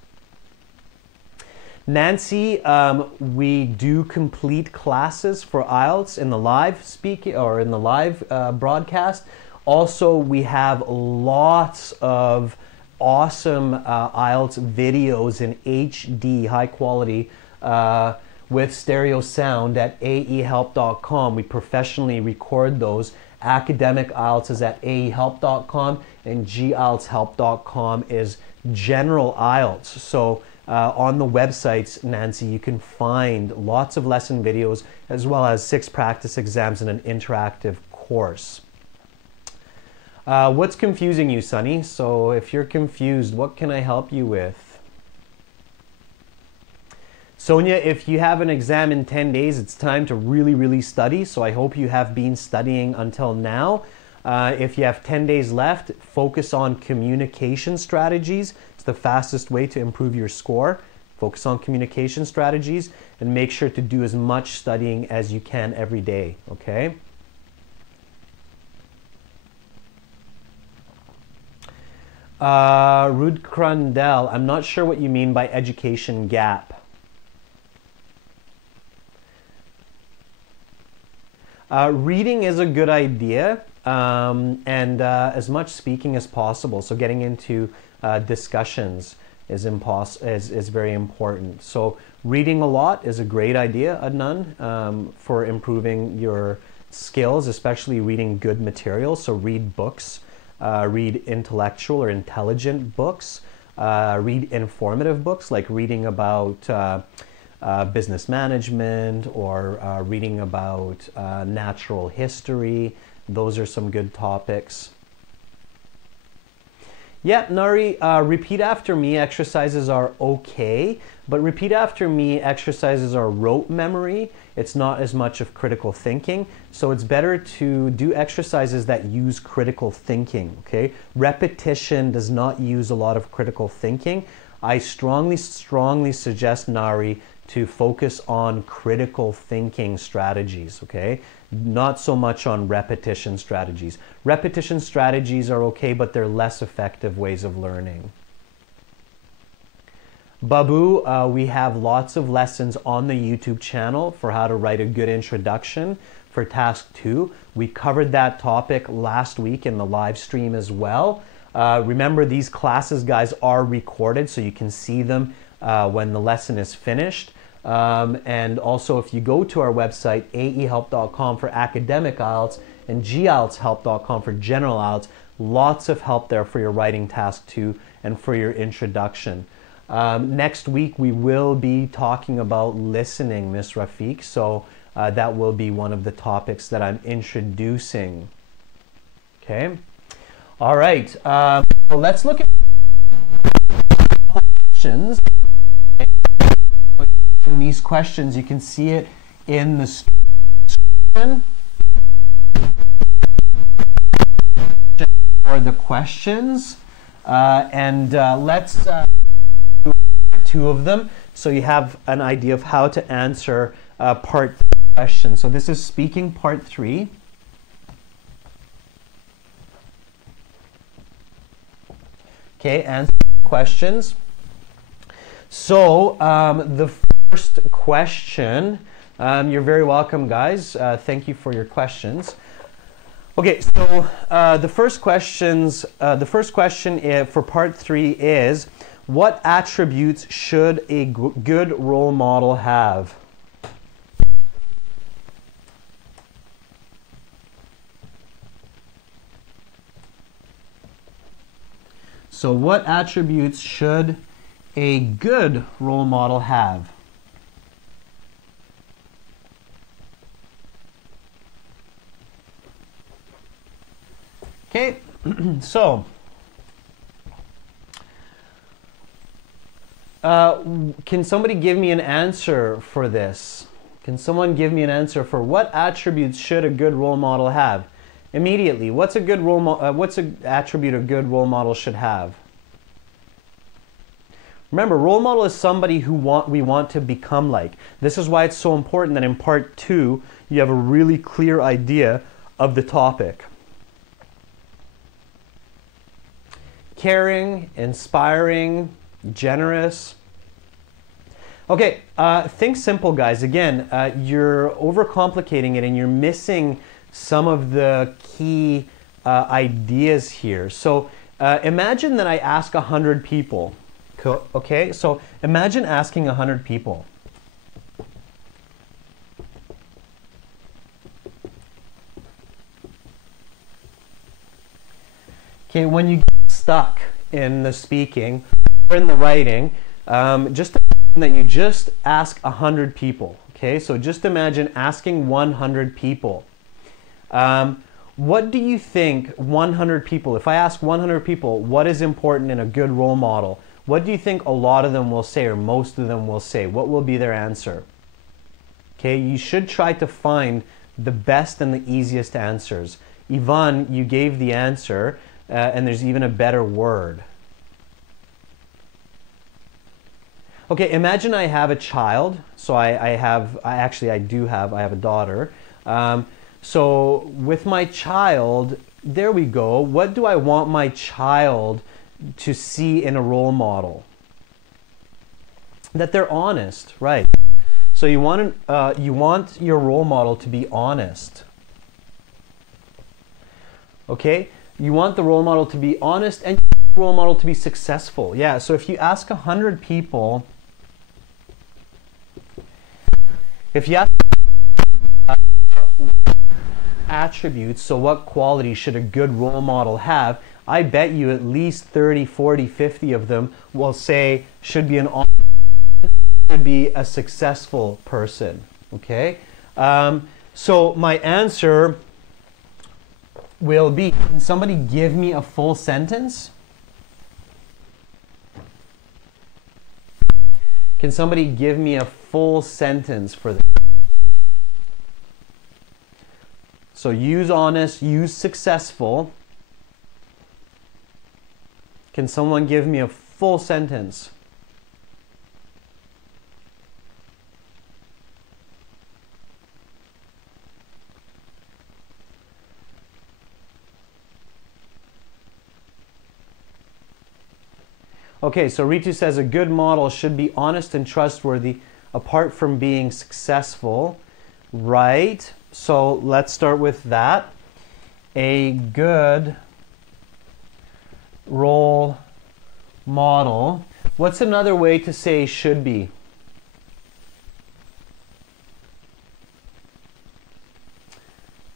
Nancy, we do complete classes for IELTS in the live speaking or in the live broadcast. Also, we have lots of awesome IELTS videos in HD, high quality, with stereo sound at aehelp.com. We professionally record those. Academic IELTS is at aehelp.com, and gieltshelp.com is general IELTS. So on the websites, Nancy, you can find lots of lesson videos as well as 6 practice exams and an interactive course. What's confusing you, Sunny? So if you're confused, what can I help you with? Sonia, if you have an exam in 10 days, it's time to really study. So I hope you have been studying until now. If you have 10 days left, focus on communication strategies. It's the fastest way to improve your score. Focus on communication strategies and make sure to do as much studying as you can every day, okay? Rud Crandell, I'm not sure what you mean by education gap. Reading is a good idea, and as much speaking as possible. So getting into discussions is very important. So reading a lot is a great idea, Adnan, for improving your skills, especially reading good material. So read books. Read intellectual or intelligent books, read informative books like reading about business management or reading about natural history. Those are some good topics. Yeah, Nari, repeat after me exercises are okay, but repeat after me exercises are rote memory. It's not as much of critical thinking, so it's better to do exercises that use critical thinking, okay? Repetition does not use a lot of critical thinking. I strongly suggest, Nari, to focus on critical thinking strategies, okay? Not so much on repetition strategies. Repetition strategies are okay, but they're less effective ways of learning. Babu, we have lots of lessons on the YouTube channel for how to write a good introduction for task 2. We covered that topic last week in the live stream as well. Remember, these classes, guys, are recorded, so you can see them when the lesson is finished. And also, if you go to our website, aehelp.com for academic IELTS and gieltshelp.com for general IELTS, lots of help there for your writing task 2 and for your introduction. Next week, we will be talking about listening, Miss Rafiq, so that will be one of the topics that I'm introducing. Okay? All right, so let's look at questions. In these questions, you can see it in the description or the questions, and let's do 2 of them so you have an idea of how to answer part 3 question. So this is speaking part 3. Okay, answer questions. So the first question, you're very welcome, guys. Thank you for your questions. Okay, so the first question for part 3 is, what attributes should a good role model have? So what attributes should a good role model have? Okay, so can somebody give me an answer for this? Can someone give me an answer for what attributes should a good role model have? Immediately, what's a good what's an attribute a good role model should have? Remember, role model is somebody who we want to become like. This is why it's so important that in part 2, you have a really clear idea of the topic. Caring, inspiring, generous. Okay, think simple, guys. Again, you're overcomplicating it and you're missing some of the key ideas here. So imagine that I ask 100 people. Okay, so imagine asking 100 people. Okay, when you get stuck in the speaking or in the writing, just imagine that you just ask 100 people. Okay, so just imagine asking 100 people. What do you think 100 people, if I ask 100 people, what is important in a good role model? What do you think a lot of them will say, or most of them will say? What will be their answer? Okay, you should try to find the best and the easiest answers. Yvonne, you gave the answer, and there's even a better word. Okay, imagine I have a child. So I have a daughter. So with my child, there we go. What do I want my child to see in a role model? That they're honest, right? So you want your role model to be honest. Okay? You want the role model to be honest and the role model to be successful. Yeah, so if you ask 100 people, if you ask attributes, so what qualities should a good role model have, I bet you at least 30, 40, 50 of them will say should be an honest, should be a successful person. Okay? So my answer will be, can somebody give me a full sentence? Can somebody give me a full sentence for this? So use honest, use successful. Can someone give me a full sentence? Okay, so Ritu says a good model should be honest and trustworthy apart from being successful. Right. So let's start with that. A good role model. What's another way to say should be?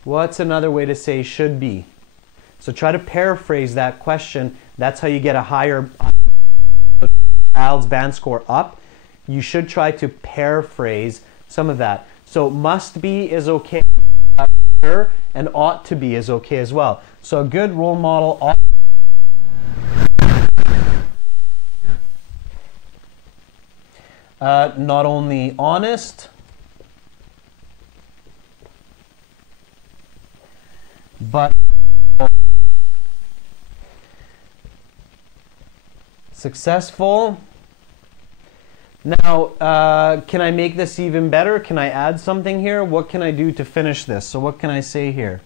What's another way to say should be? So try to paraphrase that question. That's how you get a higher IELTS band score up. You should try to paraphrase some of that. So must be is okay, and ought to be is okay as well. So a good role model ought not only honest, but successful. Now, can I make this even better? Can I add something here? What can I do to finish this? So what can I say here?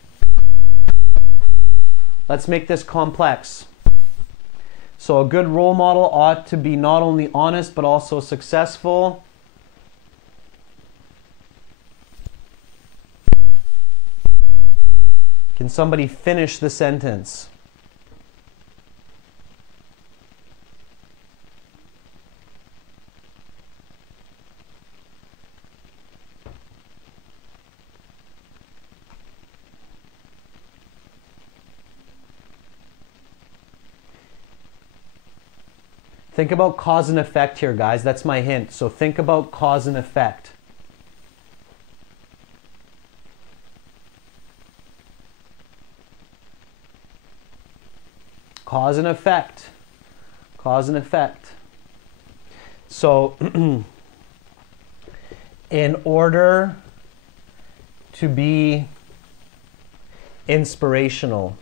Let's make this complex. So a good role model ought to be not only honest, but also successful. Can somebody finish the sentence? Think about cause and effect here, guys. That's my hint. So think about cause and effect. Cause and effect. Cause and effect. So in order to be inspirational,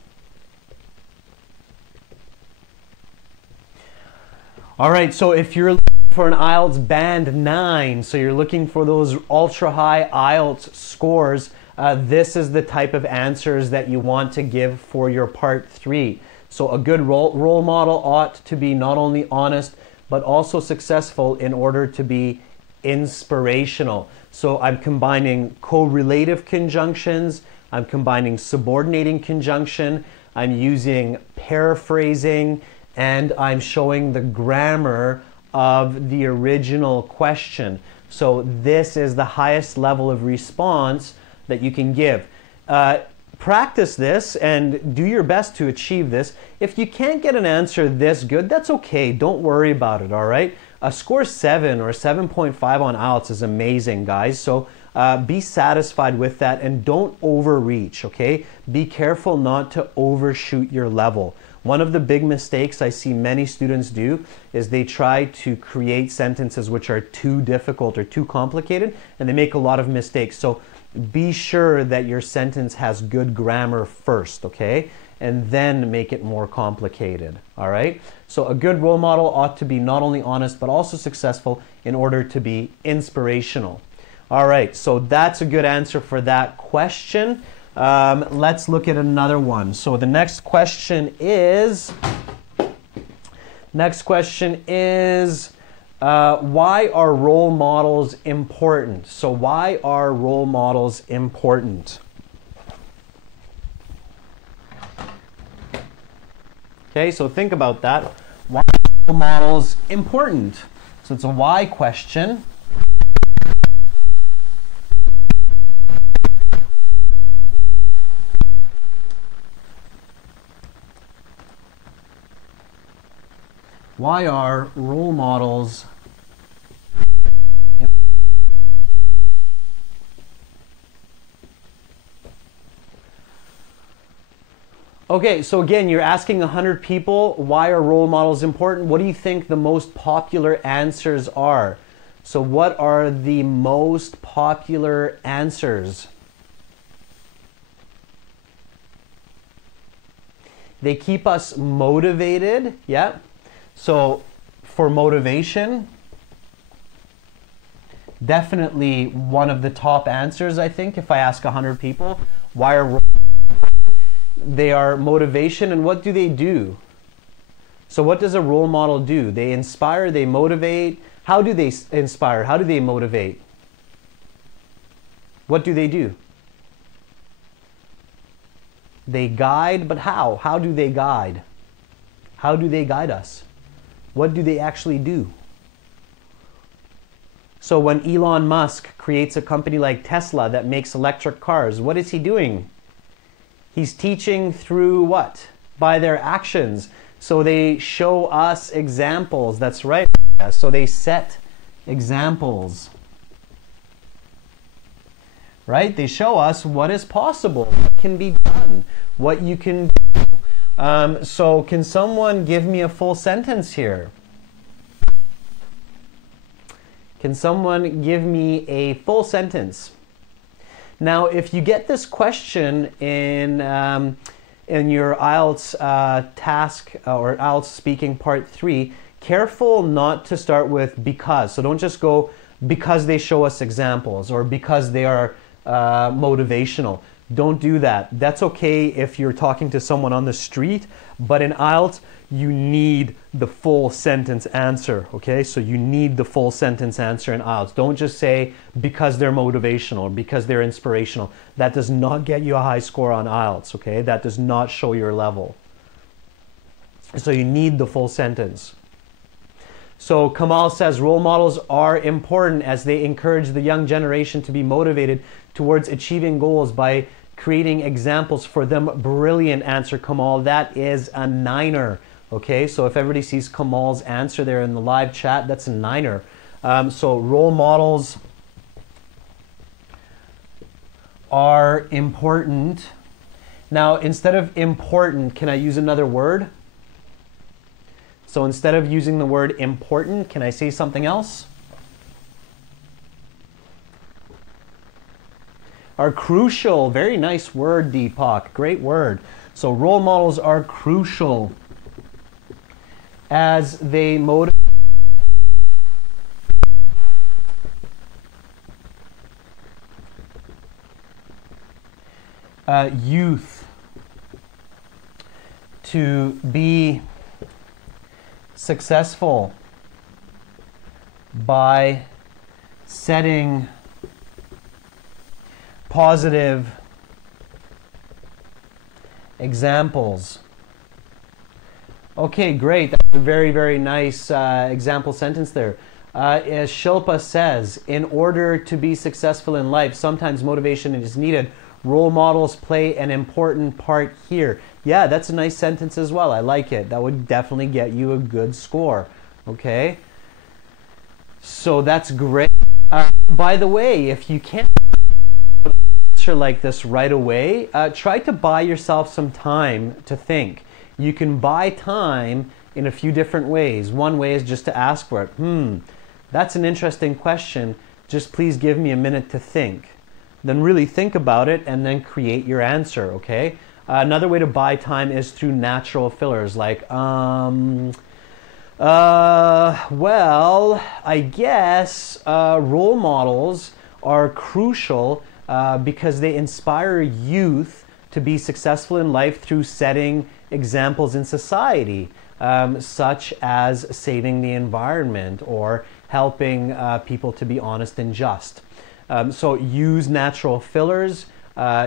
All right, so if you're looking for an IELTS band 9, so you're looking for those ultra high IELTS scores, this is the type of answers that you want to give for your part 3. So a good role model ought to be not only honest, but also successful in order to be inspirational. So I'm combining correlative conjunctions, I'm combining subordinating conjunction, I'm using paraphrasing, and I'm showing the grammar of the original question. So this is the highest level of response that you can give. Practice this and do your best to achieve this. If you can't get an answer this good, that's okay. Don't worry about it, all right? A score 7 or 7.5 on IELTS is amazing, guys. So be satisfied with that and don't overreach, okay? Be careful not to overshoot your level. One of the big mistakes I see many students do is they try to create sentences which are too difficult or too complicated, and they make a lot of mistakes. So be sure that your sentence has good grammar first, okay? And then make it more complicated, all right? So a good role model ought to be not only honest, but also successful in order to be inspirational. All right, so that's a good answer for that question. Let's look at another one. So the next question is, why are role models important? So why are role models important? Okay, so think about that. Why are role models important? So it's a why question. Why are role models important? Okay, so again, you're asking 100 people, why are role models important? What do you think the most popular answers are? So what are the most popular answers? They keep us motivated, yeah. So for motivation, definitely one of the top answers, I think, if I ask 100 people, why are they are motivation, and what do they do? So what does a role model do? They inspire, they motivate. How do they inspire? How do they motivate? What do they do? They guide, but how? How do they guide? How do they guide us? What do they actually do? So when Elon Musk creates a company like Tesla that makes electric cars, what is he doing? He's teaching through what? By their actions. So they show us examples. That's right. So they set examples. Right? They show us what is possible, what can be done, what you can do. So can someone give me a full sentence here? Can someone give me a full sentence? Now, if you get this question in your IELTS task or IELTS speaking part 3, careful not to start with because. So don't just go because they show us examples or because they are motivational. Don't do that. That's okay if you're talking to someone on the street, but in IELTS, you need the full sentence answer, okay? So you need the full sentence answer in IELTS. Don't just say because they're motivational or because they're inspirational. That does not get you a high score on IELTS, okay? That does not show your level. So you need the full sentence. So Kamal says role models are important as they encourage the young generation to be motivated towards achieving goals by creating examples for them. Brilliant answer, Kamal. That is a 9er. Okay, so if everybody sees Kamal's answer there in the live chat, that's a 9er. So role models are important. Now, instead of important, can I use another word? So instead of using the word important, can I say something else? Are crucial. Very nice word, Deepak. Great word. So role models are crucial as they motivate youth to be successful by setting positive examples. Okay, great. That's a very, very nice example sentence there. As Shilpa says, in order to be successful in life, sometimes motivation is needed. Role models play an important part here. Yeah, that's a nice sentence as well. I like it. That would definitely get you a good score. Okay? So that's great. By the way, if you can't answer like this right away, try to buy yourself some time to think. You can buy time in a few different ways. One way is just to ask for it. That's an interesting question. Just please give me a minute to think. Then really think about it and then create your answer, okay? Another way to buy time is through natural fillers like, well, I guess role models are crucial because they inspire youth to be successful in life through setting examples in society, such as saving the environment or helping people to be honest and just. So use natural fillers,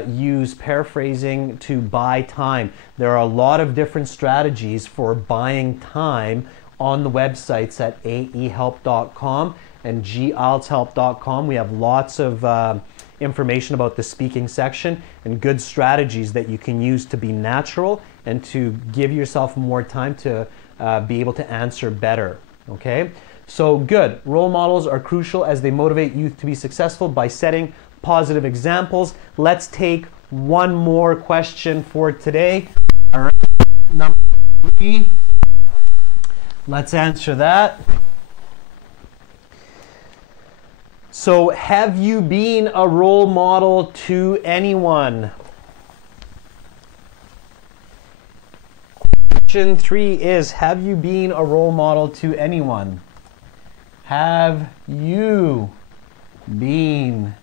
use paraphrasing to buy time. There are a lot of different strategies for buying time on the websites at aehelp.com and gieltshelp.com. We have lots of information about the speaking section and good strategies that you can use to be natural and to give yourself more time to be able to answer better. Okay? So good. Role models are crucial as they motivate youth to be successful by setting positive examples. Let's take one more question for today. All right. Number 3. Let's answer that. So, have you been a role model to anyone? Question 3 is, have you been a role model to anyone? Have you been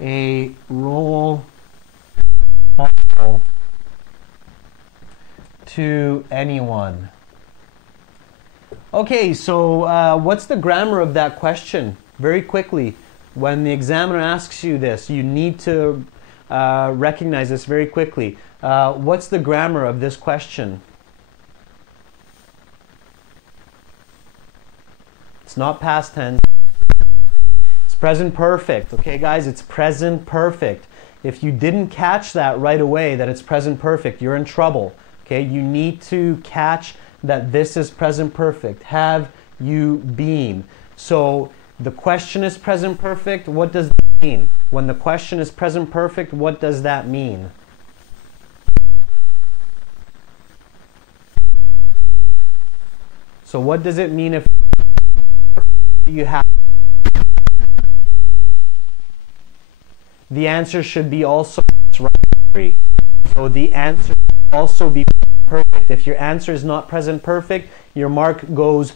a role model to anyone? Okay, so what's the grammar of that question? Very quickly, when the examiner asks you this, you need to recognize this very quickly. What's the grammar of this question? It's not past tense. It's present perfect. Okay, guys, it's present perfect. If you didn't catch that right away, that it's present perfect, you're in trouble. Okay, you need to catch that this is present perfect. Have you been? So the question is present perfect. What does that mean? When the question is present perfect, what does that mean? So what does it mean if you have? The answer should be also right. So the answer should also be perfect. If your answer is not present perfect, your mark goes,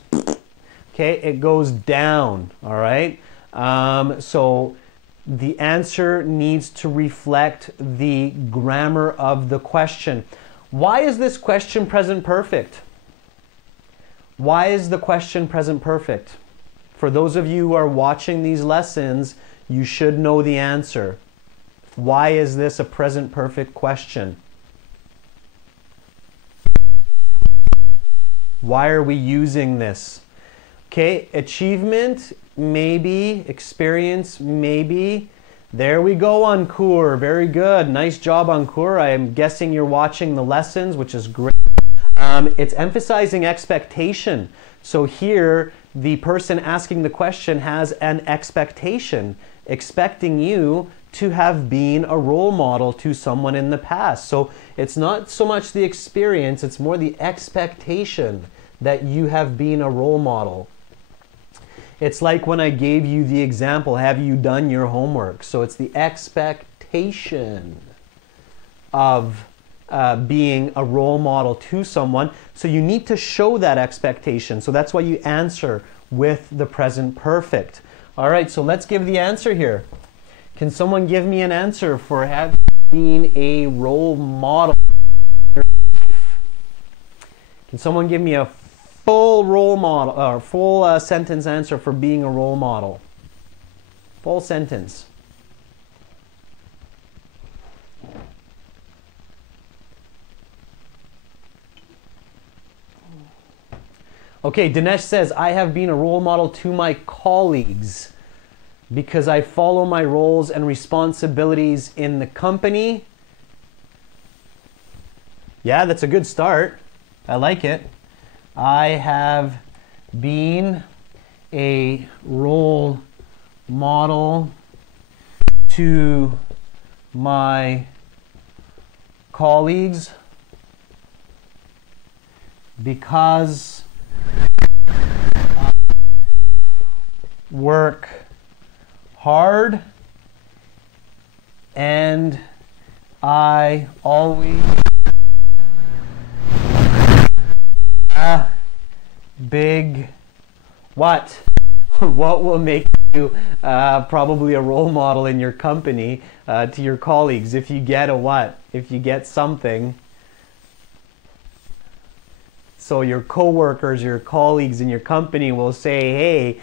okay, it goes down, all right? So the answer needs to reflect the grammar of the question. Why is this question present perfect? Why is the question present perfect? For those of you who are watching these lessons, you should know the answer. Why is this a present perfect question? Why are we using this? Okay, achievement, maybe. Experience, maybe. There we go, Ankur. Very good. Nice job, Ankur. I am guessing you're watching the lessons, which is great. It's emphasizing expectation. So here, the person asking the question has an expectation, expecting you to have been a role model to someone in the past. So it's not so much the experience, it's more the expectation that you have been a role model. It's like when I gave you the example, have you done your homework? So it's the expectation of being a role model to someone. So you need to show that expectation. So that's why you answer with the present perfect. All right, so let's give the answer here. Can someone give me an answer for have been a role model? Can someone give me a full role model or full sentence answer for being a role model? Full sentence. Okay, Dinesh says, I have been a role model to my colleagues because I follow my roles and responsibilities in the company. Yeah, that's a good start. I like it. I have been a role model to my colleagues because I work hard and I always big what? What will make you probably a role model in your company to your colleagues? If you get a what? If you get something. So your coworkers, your colleagues in your company will say, hey,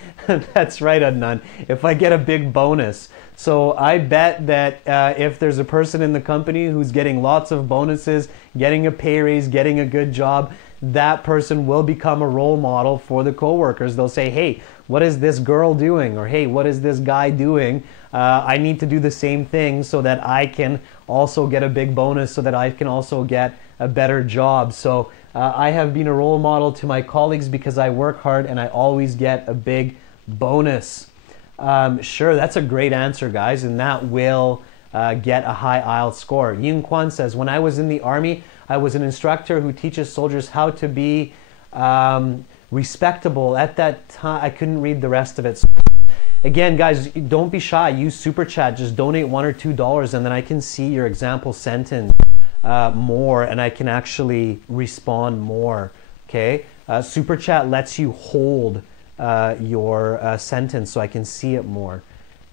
that's right, Adnan, if I get a big bonus. So I bet that if there's a person in the company who's getting lots of bonuses, getting a pay raise, getting a good job, that person will become a role model for the coworkers. They'll say, hey, what is this girl doing? Or hey, what is this guy doing? I need to do the same thing so that I can also get a big bonus, so that I can also get a better job. So I have been a role model to my colleagues because I work hard and I always get a big bonus. Sure, that's a great answer, guys, and that will get a high IELTS score. Ying Kwan says, when I was in the Army, I was an instructor who teaches soldiers how to be respectable. At that time, I couldn't read the rest of it. So again, guys, don't be shy. Use Super Chat. Just donate $1 or $2, and then I can see your example sentence more, and I can actually respond more. Okay? Super Chat lets you hold your sentence so I can see it more.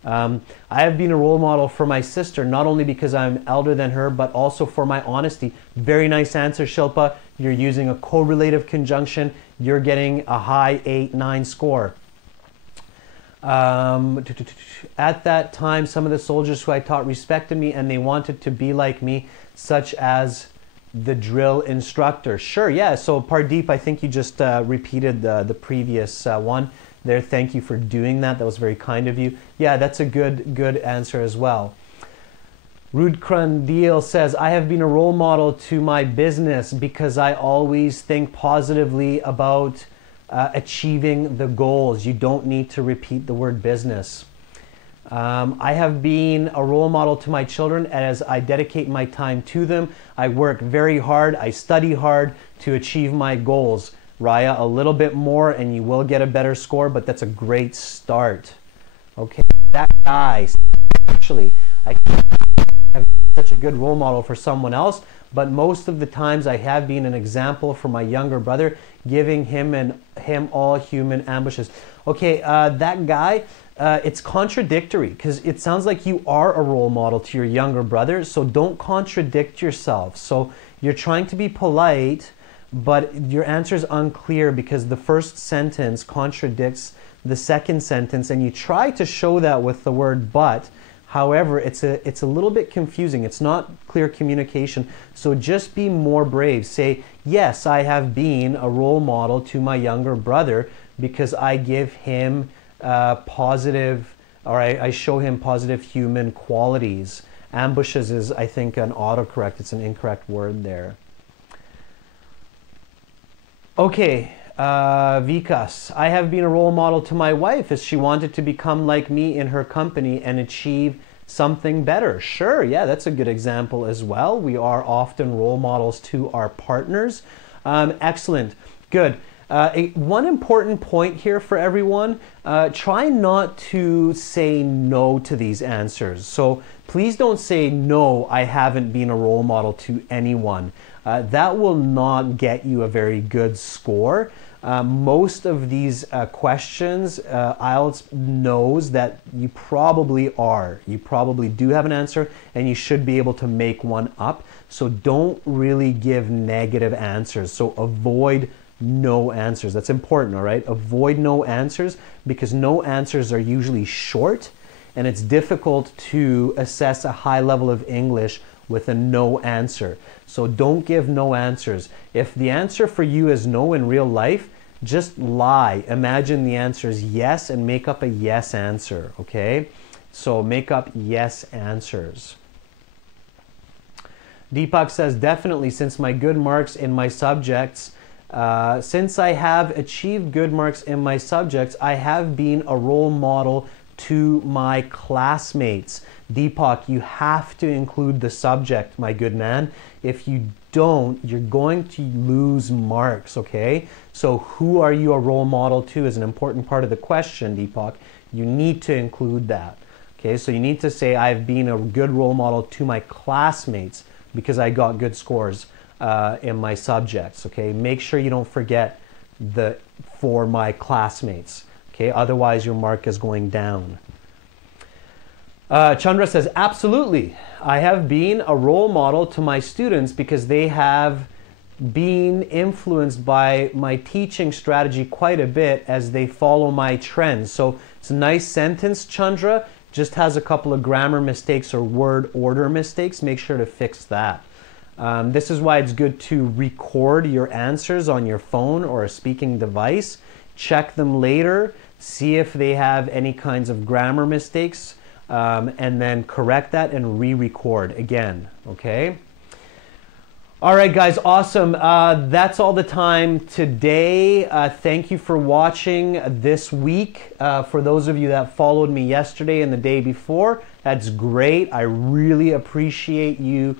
I have been a role model for my sister, not only because I'm elder than her, but also for my honesty. Very nice answer, Shilpa. You're using a correlative conjunction. You're getting a high 8-9 score. At that time, some of the soldiers who I taught respected me and they wanted to be like me, such as the drill instructor. Sure, yeah. So Pardeep, I think you just repeated the previous one there. Thank you for doing that. That was very kind of you. Yeah, that's a good answer as well. Rudkrandil says, I have been a role model to my business because I always think positively about achieving the goals. You don't need to repeat the word business. I have been a role model to my children as I dedicate my time to them. I work very hard. I study hard to achieve my goals. Raya, a little bit more and you will get a better score, but that's a great start. Okay, that guy, actually, I have such a good role model for someone else, but most of the times I have been an example for my younger brother, giving him all human ambushes. Okay, that guy, it's contradictory because it sounds like you are a role model to your younger brother, so don't contradict yourself. So you're trying to be polite, but your answer is unclear because the first sentence contradicts the second sentence, and you try to show that with the word but. However, it's a little bit confusing. It's not clear communication. So just be more brave. Say, yes, I have been a role model to my younger brother because I give him positive, or I show him positive human qualities. Ambushes is, I think, an autocorrect. It's an incorrect word there. Okay, Vikas, I have been a role model to my wife as she wanted to become like me in her company and achieve something better. Sure, yeah, that's a good example as well. We are often role models to our partners. Excellent, good. One important point here for everyone, try not to say no to these answers. So please don't say, no, I haven't been a role model to anyone. That will not get you a very good score. Most of these questions, IELTS knows that you probably are. You probably do have an answer, and you should be able to make one up. So don't really give negative answers. So avoid no answers. That's important, all right? Avoid no answers, because no answers are usually short, and it's difficult to assess a high level of English with a no answer. So don't give no answers. If the answer for you is no in real life, just lie. Imagine the answer is yes and make up a yes answer, okay? So make up yes answers. Deepak says, definitely, since my good marks in my subjects, since I have achieved good marks in my subjects, I have been a role model to my classmates. Deepak, you have to include the subject, my good man. If you don't, you're going to lose marks, okay? So who are you a role model to is an important part of the question, Deepak. You need to include that, okay? So you need to say, I've been a good role model to my classmates because I got good scores in my subjects, okay? Make sure you don't forget the for my classmates, okay? Otherwise, your mark is going down. Chandra says, absolutely. I have been a role model to my students because they have been influenced by my teaching strategy quite a bit as they follow my trends. So it's a nice sentence, Chandra, just has a couple of grammar mistakes or word order mistakes. Make sure to fix that. This is why it's good to record your answers on your phone or a speaking device. Check them later, see if they have any kinds of grammar mistakes, and then correct that and re-record again, okay? All right, guys, awesome. That's all the time today. Thank you for watching this week. For those of you that followed me yesterday and the day before, that's great. I really appreciate you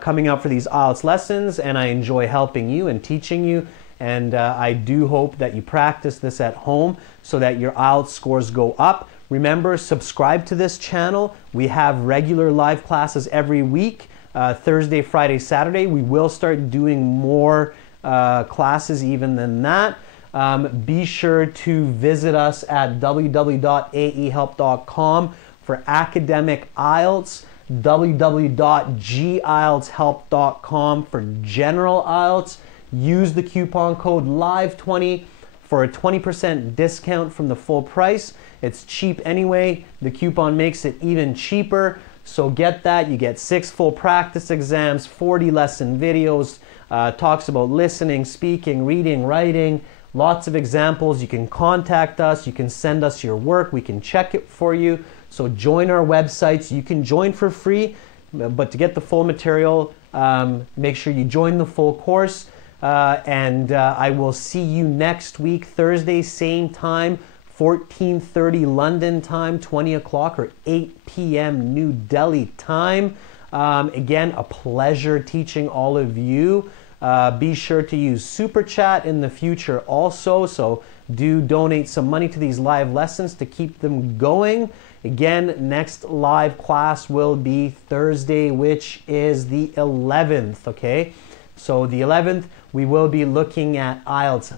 coming out for these IELTS lessons, and I enjoy helping you and teaching you. And I do hope that you practice this at home so that your IELTS scores go up. Remember, subscribe to this channel. We have regular live classes every week, Thursday, Friday, Saturday. We will start doing more classes even than that. Be sure to visit us at www.aehelp.com for academic IELTS, www.gieltshelp.com for general IELTS. Use the coupon code LIVE20 for a 20% discount from the full price. It's cheap anyway. The coupon makes it even cheaper. So get that. You get 6 full practice exams, 40 lesson videos, talks about listening, speaking, reading, writing, lots of examples. You can contact us. You can send us your work. We can check it for you. So join our websites. You can join for free, but to get the full material, make sure you join the full course. I will see you next week, Thursday, same time, 14:30 London time, 20 o'clock or 8 p.m. New Delhi time. Again, a pleasure teaching all of you. Be sure to use Super Chat in the future also, so do donate some money to these live lessons to keep them going. Again, next live class will be Thursday, which is the 11th, okay? So the 11th, we will be looking at IELTS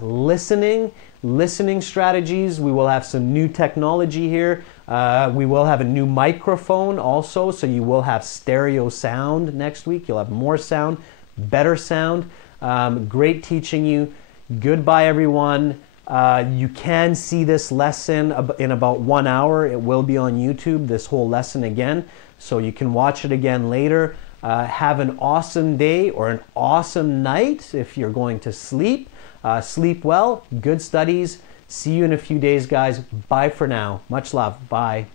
listening strategies. We will have some new technology here. We will have a new microphone also, so you will have stereo sound next week. You'll have more sound, better sound. Great teaching you. Goodbye, everyone. You can see this lesson in about 1 hour. It will be on YouTube, this whole lesson again, so you can watch it again later. Have an awesome day or an awesome night if you're going to sleep. Sleep well, good studies. See you in a few days, guys. Bye for now. Much love. Bye.